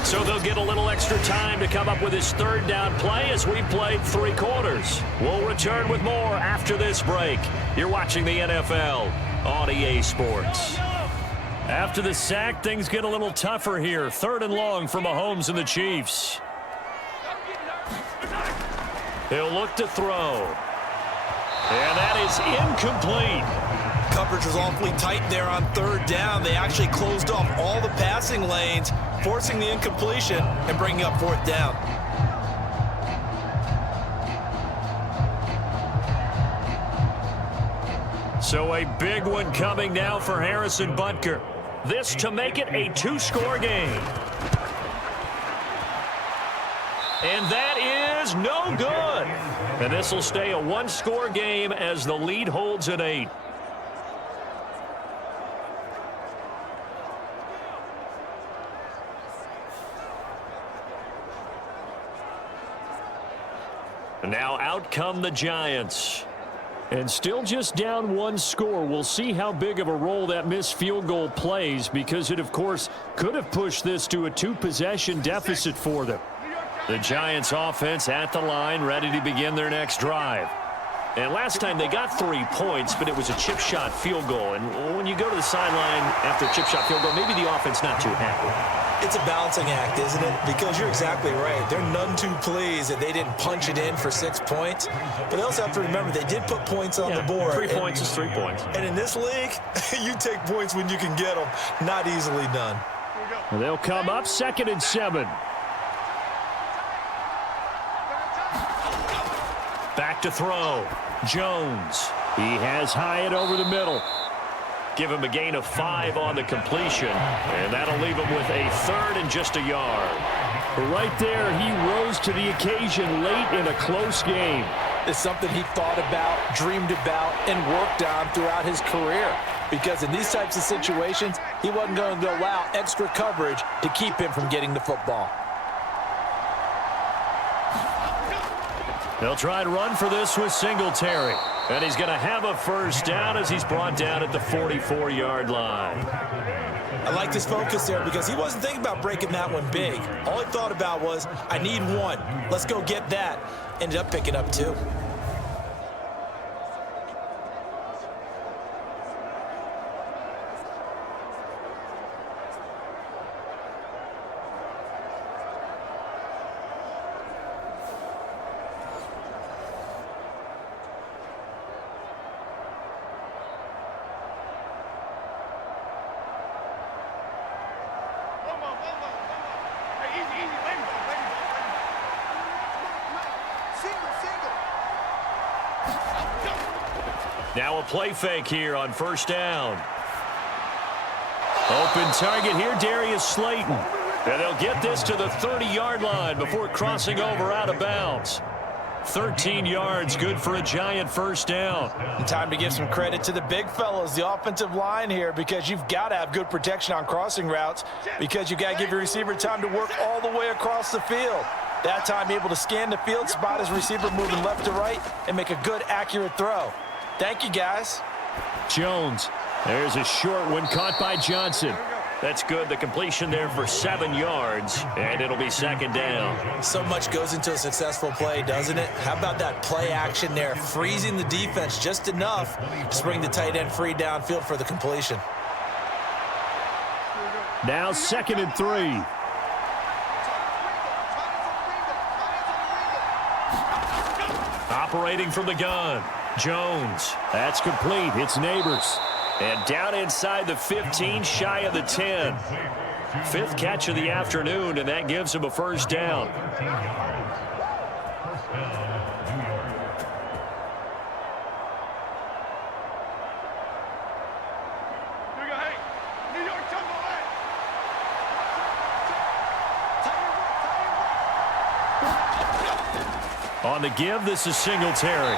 So they'll get a little extra time to come up with his third down play as we played 3 quarters. We'll return with more after this break. You're watching the NFL on EA Sports. After the sack, things get a little tougher here. 3rd and long for Mahomes and the Chiefs. He'll look to throw. And that is incomplete. Coverage was awfully tight there on 3rd down. They actually closed off all the passing lanes, forcing the incompletion and bringing up 4th down. So a big one coming now for Harrison Butker. This to make it a 2-score game. And that is no good. And this will stay a 1-score game as the lead holds at 8. And now out come the Giants. And still just down 1 score. We'll see how big of a role that missed field goal plays, because it, of course, could have pushed this to a 2-possession deficit for them. The Giants offense at the line, ready to begin their next drive. And last time they got 3 points, but it was a chip shot field goal. And when you go to the sideline after a chip shot field goal, maybe the offense not too happy. It's a balancing act, isn't it? Because you're exactly right. They're none too pleased that they didn't punch it in for 6 points. But they also have to remember they did put points on the board. 3 points is 3 points. And in this league, you take points when you can get them. Not easily done. And they'll come up 2nd and 7. Back to throw. Jones. He has Hyatt over the middle. Give him a gain of 5 on the completion, and that'll leave him with a 3rd and just a yard. Right there, he rose to the occasion late in a close game. It's something he thought about, dreamed about, and worked on throughout his career. Because in these types of situations, he wasn't going to allow extra coverage to keep him from getting the football. They'll try and run for this with Singletary. And he's going to have a 1st down as he's brought down at the 44-yard line. I like his focus there because he wasn't thinking about breaking that one big. All he thought about was, I need 1. Let's go get that. Ended up picking up 2. Now a play fake here on 1st down. Open target here, Darius Slayton. And they'll get this to the 30-yard line before crossing over out of bounds. 13 yards, good for a Giant 1st down. And time to give some credit to the big fellows, the offensive line here, because you've got to have good protection on crossing routes, because you've got to give your receiver time to work all the way across the field. That time able to scan the field, spot his receiver moving left to right, and make a good, accurate throw. Thank you, guys. Jones. There's a short one caught by Johnson. That's good. The completion there for 7 yards, and it'll be 2nd down. So much goes into a successful play, doesn't it? How about that play action there, freezing the defense just enough to bring the tight end free downfield for the completion. Now 2nd and 3. Operating from the gun. Jones. That's complete. It's Neighbors. And down inside the 15, shy of the 10. 5th catch of the afternoon, and that gives him a 1st down. New York, jump away. On the give, this is Singletary.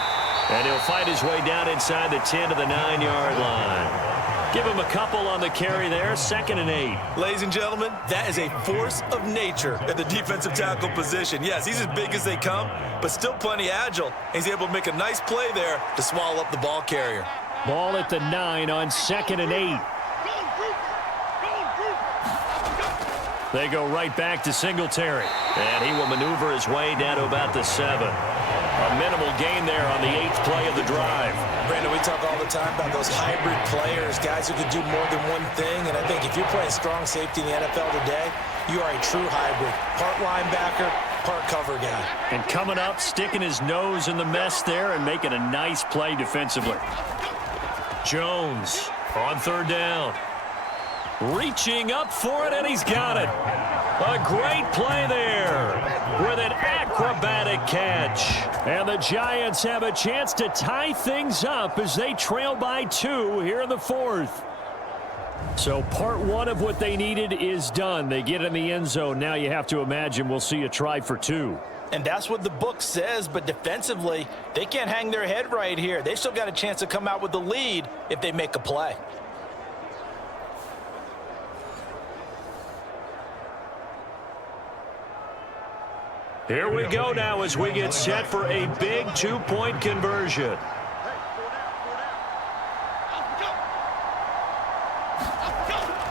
And he'll fight his way down inside the 10 to the 9-yard line. Give him a couple on the carry there, 2nd and 8. Ladies and gentlemen, that is a force of nature at the defensive tackle position. Yes, he's as big as they come, but still plenty agile. He's able to make a nice play there to swallow up the ball carrier. Ball at the 9 on 2nd and 8. They go right back to Singletary. And he will maneuver his way down to about the 7. A minimal gain there on the 8th play of the drive. Brandon, we talk all the time about those hybrid players, guys who can do more than one thing. And I think if you're playing strong safety in the NFL today, you are a true hybrid. Part linebacker, part cover guy. And coming up, sticking his nose in the mess there and making a nice play defensively. Jones on 3rd down. Reaching up for it, and he's got it. A great play there with an acrobatic catch. And the Giants have a chance to tie things up as they trail by 2 here in the 4th. So part 1 of what they needed is done. They get in the end zone. Now you have to imagine we'll see a try for 2. And that's what the book says, but defensively, they can't hang their head right here. They've still got a chance to come out with the lead if they make a play. Here we go now as we get set for a big 2-point conversion.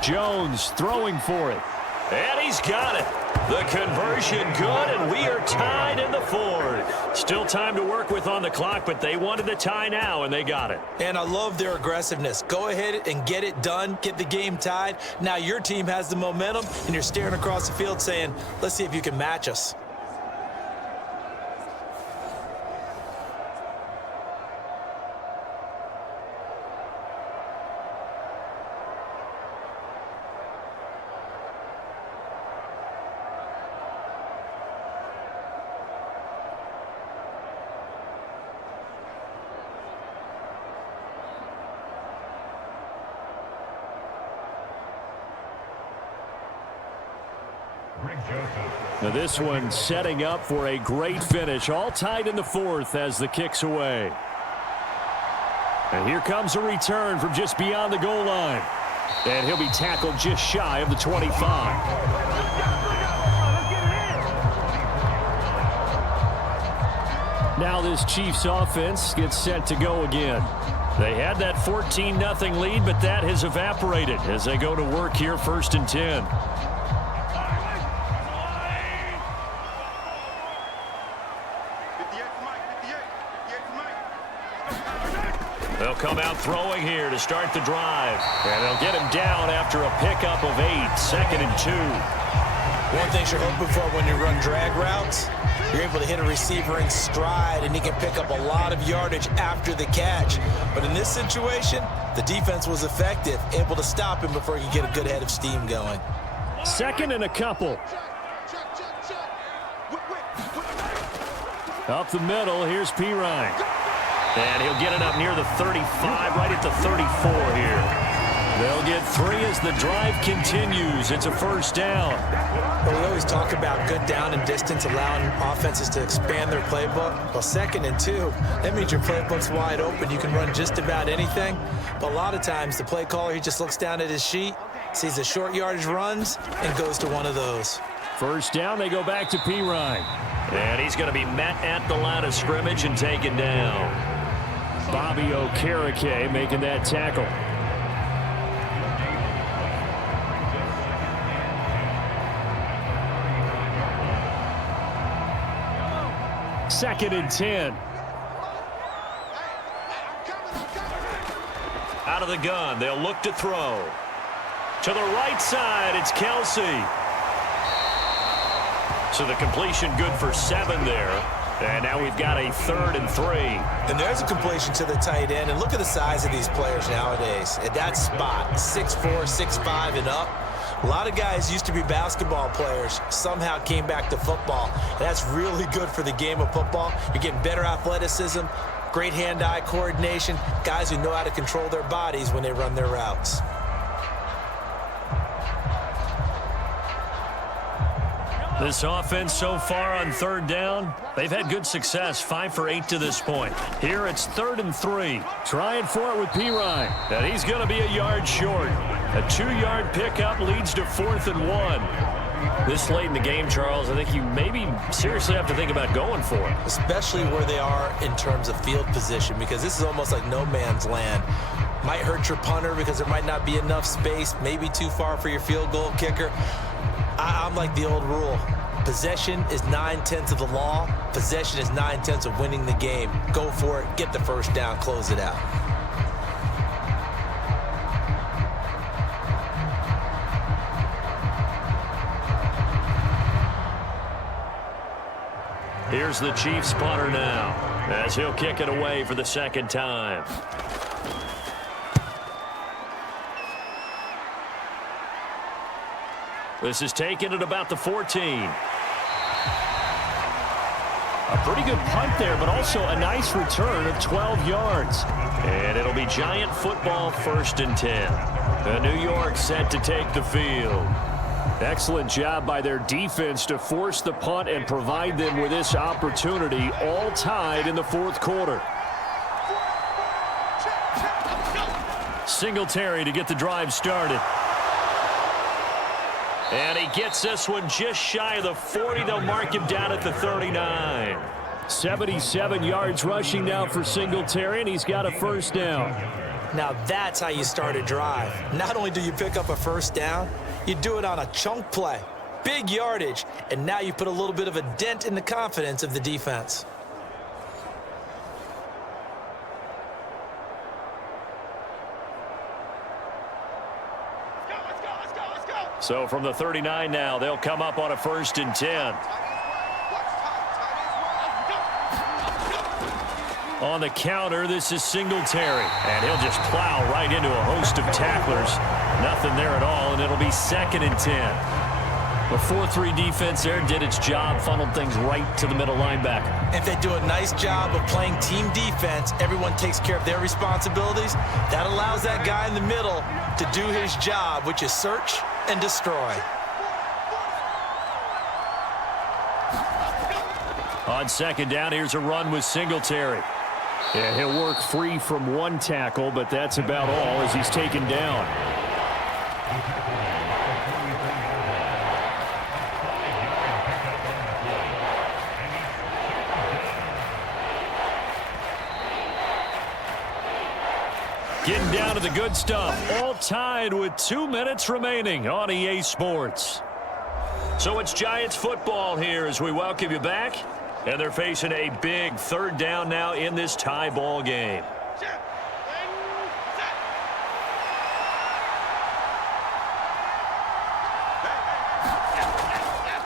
Jones throwing for it. And he's got it. The conversion good, and we are tied in the 4th. Still time to work with on the clock, but they wanted the tie now, and they got it. And I love their aggressiveness. Go ahead and get it done. Get the game tied. Now your team has the momentum, and you're staring across the field saying, let's see if you can match us. Now this one setting up for a great finish. All tied in the 4th as the kick's away. And here comes a return from just beyond the goal line. And he'll be tackled just shy of the 25. Now this Chiefs offense gets set to go again. They had that 14-0 lead, but that has evaporated as they go to work here 1st and 10. They'll come out throwing here to start the drive. And they'll get him down after a pickup of 8, 2nd and 2. One thing you're hoping for when you run drag routes, you're able to hit a receiver in stride, and he can pick up a lot of yardage after the catch. But in this situation, the defense was effective, able to stop him before he could get a good head of steam going. 2nd and a couple. Up the middle, here's Pirine. And he'll get it up near the 35, right at the 34 here. They'll get 3 as the drive continues. It's a 1st down. Well, we always talk about good down and distance, allowing offenses to expand their playbook. Well, 2nd and 2, that means your playbook's wide open. You can run just about anything. But a lot of times, the play caller, he just looks down at his sheet, sees the short yardage runs, and goes to one of those. 1st down, they go back to Pirine. And he's going to be met at the line of scrimmage and taken down. Bobby Okereke making that tackle. Second and 10. Out of the gun, they'll look to throw. To the right side, it's Kelsey. So the completion good for 7 there. And now we've got a 3rd and 3. And there's a completion to the tight end. And look at the size of these players nowadays. At that spot, 6'4", 6'5", and up. A lot of guys used to be basketball players, somehow came back to football. And that's really good for the game of football. You're getting better athleticism, great hand-eye coordination, guys who know how to control their bodies when they run their routes. This offense so far on third down, they've had good success, 5 for 8 to this point. Here it's 3rd and 3. Trying for it with Pirine, and he's going to be a yard short. A 2-yard pickup leads to 4th and 1. This late in the game, Charles, I think you maybe seriously have to think about going for it. Especially where they are in terms of field position, because this is almost like no man's land. Might hurt your punter because there might not be enough space, maybe too far for your field goal kicker. I'm like the old rule. Possession is 9/10 of the law. Possession is 9/10 of winning the game. Go for it, get the first down, close it out. Here's the Chiefs punter now, as he'll kick it away for the second time. This is taken at about the 14. A pretty good punt there, but also a nice return of 12 yards. And it'll be Giant football, 1st and 10. The New York set to take the field. Excellent job by their defense to force the punt and provide them with this opportunity, all tied in the 4th quarter. Singletary to get the drive started. And he gets this one just shy of the 40. They'll mark him down at the 39. 77 yards rushing now for Singletary, and he's got a first down. Now that's how you start a drive. Not only do you pick up a first down, you do it on a chunk play. Big yardage, and now you put a little bit of a dent in the confidence of the defense. So from the 39 now, they'll come up on a 1st and 10. On the counter, this is Singletary, and he'll just plow right into a host of tacklers. Nothing there at all, and it'll be 2nd and 10. The 4-3 defense there did its job, funneled things right to the middle linebacker. If they do a nice job of playing team defense, everyone takes care of their responsibilities. That allows that guy in the middle to do his job, which is search and destroy. On 2nd down, here's a run with Singletary. Yeah, he'll work free from one tackle, but that's about all as he's taken down. Getting down to the good stuff. All tied with 2 minutes remaining on EA Sports. So it's Giants football here as we welcome you back. And they're facing a big 3rd down now in this tie ball game.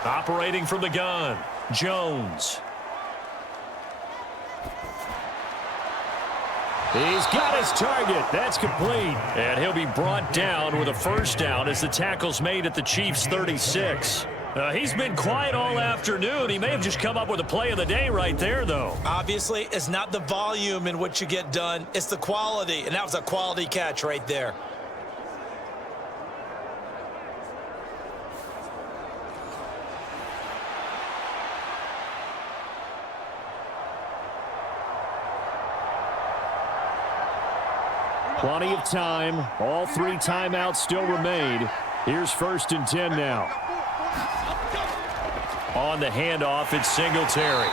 Operating from the gun, Jones. He's got his target. That's complete. And he'll be brought down with a first down as the tackle's made at the Chiefs' 36. He's been quiet all afternoon. He may have just come up with a play of the day right there, though. Obviously, it's not the volume in what you get done. It's the quality, and that was a quality catch right there. Plenty of time. All 3 timeouts still remain. Here's 1st and 10 now. On the handoff, it's Singletary.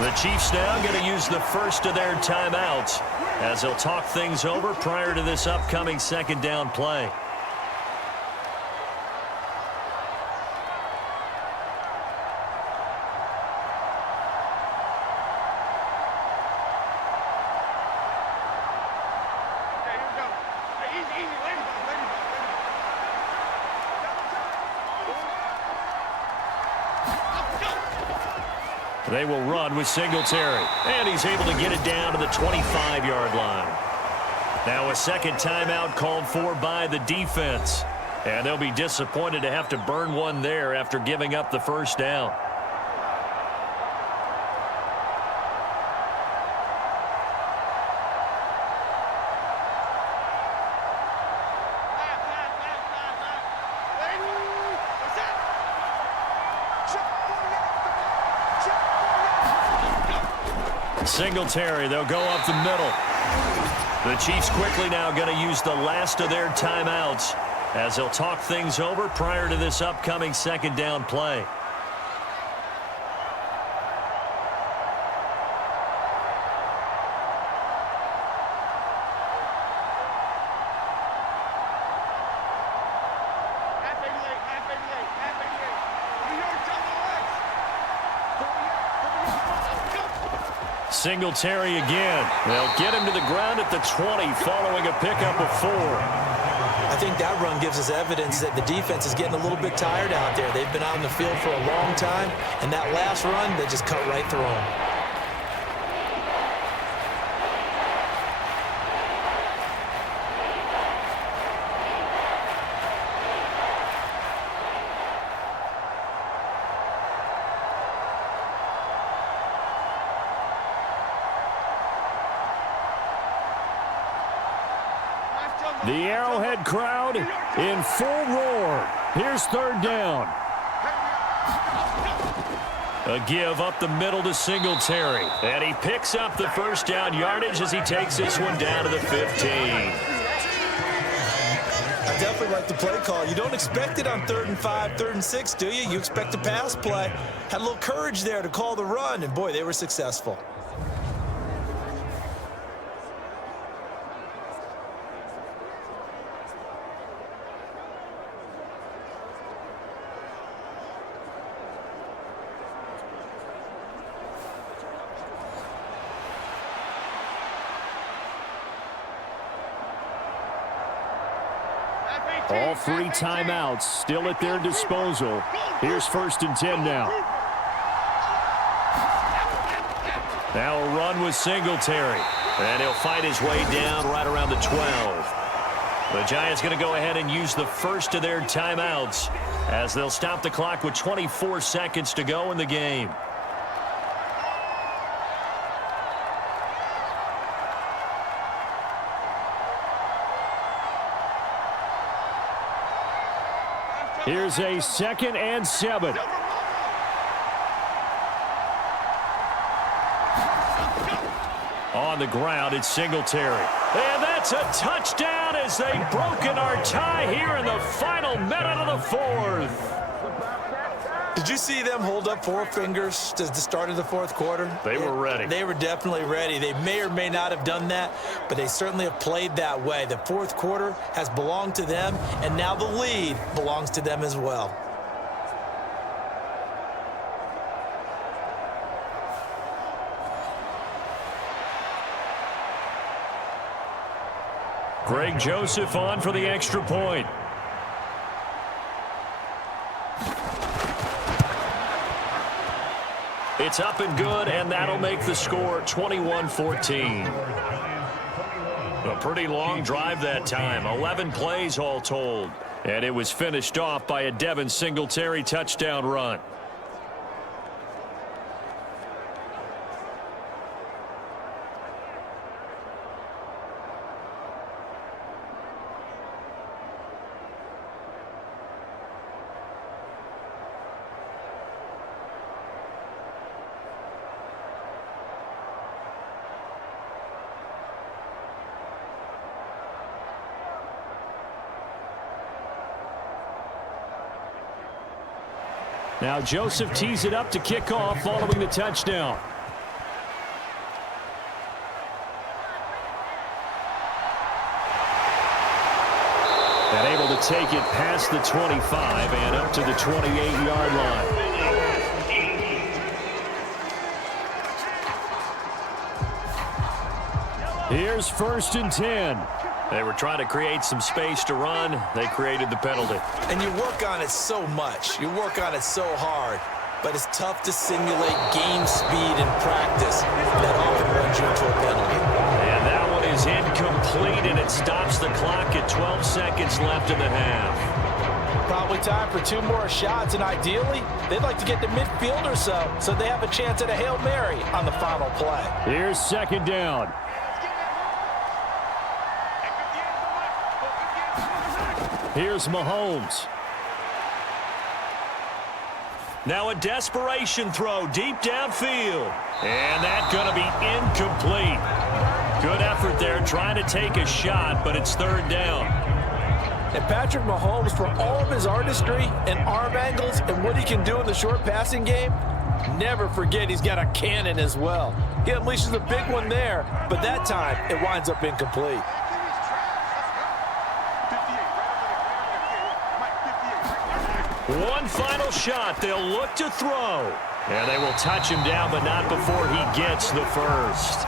The Chiefs now going to use the first of their timeouts as they'll talk things over prior to this upcoming 2nd down play. They will run with Singletary, and he's able to get it down to the 25-yard line. Now a 2nd timeout called for by the defense, and they'll be disappointed to have to burn one there after giving up the first down. Singletary, they'll go up the middle. The Chiefs quickly now going to use the last of their timeouts as they'll talk things over prior to this upcoming second down play. Singletary again. They'll get him to the ground at the 20 following a pickup of 4. I think that run gives us evidence that the defense is getting a little bit tired out there. They've been on the field for a long time, and that last run, they just cut right through them. The Arrowhead crowd in full roar. Here's third down. A give up the middle to Singletary. And he picks up the first down yardage as he takes this one down to the 15. I definitely like the play call. You don't expect it on 3rd and 5, 3rd and 6, do you? You expect a pass play. Had a little courage there to call the run, and boy, they were successful. All 3 timeouts still at their disposal. Here's 1st and 10 now. Now a run with Singletary. And he'll fight his way down right around the 12. The Giants going to go ahead and use the first of their timeouts as they'll stop the clock with 24 seconds to go in the game. Here's a 2nd and 7. On the ground, it's Singletary. And that's a touchdown as they've broken our tie here in the final minute of the 4th. Did you see them hold up 4 fingers to the start of the 4th quarter? They were ready. They were definitely ready. They may or may not have done that, but they certainly have played that way. The 4th quarter has belonged to them, and now the lead belongs to them as well. Greg Joseph on for the extra point. It's up and good, and that'll make the score 21-14. A pretty long drive that time, 11 plays all told. And it was finished off by a Devin Singletary touchdown run. Now Joseph tees it up to kick off following the touchdown. And able to take it past the 25 and up to the 28-yard line. Here's 1st and 10. They were trying to create some space to run. They created the penalty. And you work on it so much. You work on it so hard. But it's tough to simulate game speed in practice that often runs you into a penalty. And that one is incomplete, and it stops the clock at 12 seconds left in the half. Probably time for 2 more shots, and ideally, they'd like to get to midfield or so they have a chance at a Hail Mary on the final play. Here's 2nd down. Here's Mahomes. Now a desperation throw deep downfield. And that's going to be incomplete. Good effort there trying to take a shot, but it's third down. And Patrick Mahomes, for all of his artistry and arm angles and what he can do in the short passing game, never forget he's got a cannon as well. He unleashes a big one there, but that time it winds up incomplete. One final shot. They'll look to throw. And they will touch him down, but not before he gets the first.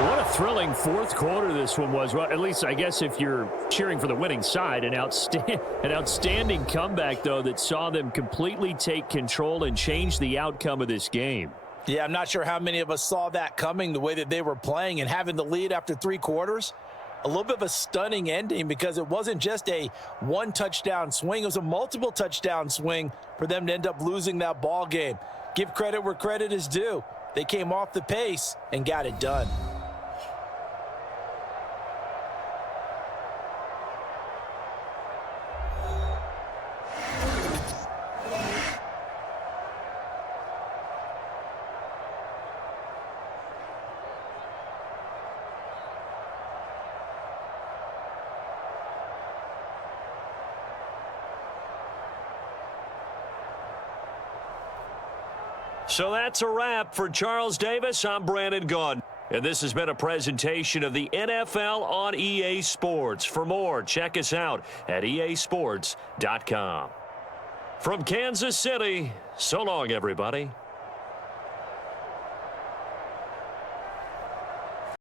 What a thrilling fourth quarter this one was. Well, at least I guess if you're cheering for the winning side, an outstanding comeback, though, that saw them completely take control and change the outcome of this game. Yeah, I'm not sure how many of us saw that coming, the way that they were playing and having the lead after 3 quarters. A little bit of a stunning ending because it wasn't just a one-touchdown swing. It was a multiple touchdown swing for them to end up losing that ball game. Give credit where credit is due. They came off the pace and got it done. So that's a wrap for Charles Davis. I'm Brandon Gaudin. And this has been a presentation of the NFL on EA Sports. For more, check us out at easports.com. From Kansas City, so long, everybody.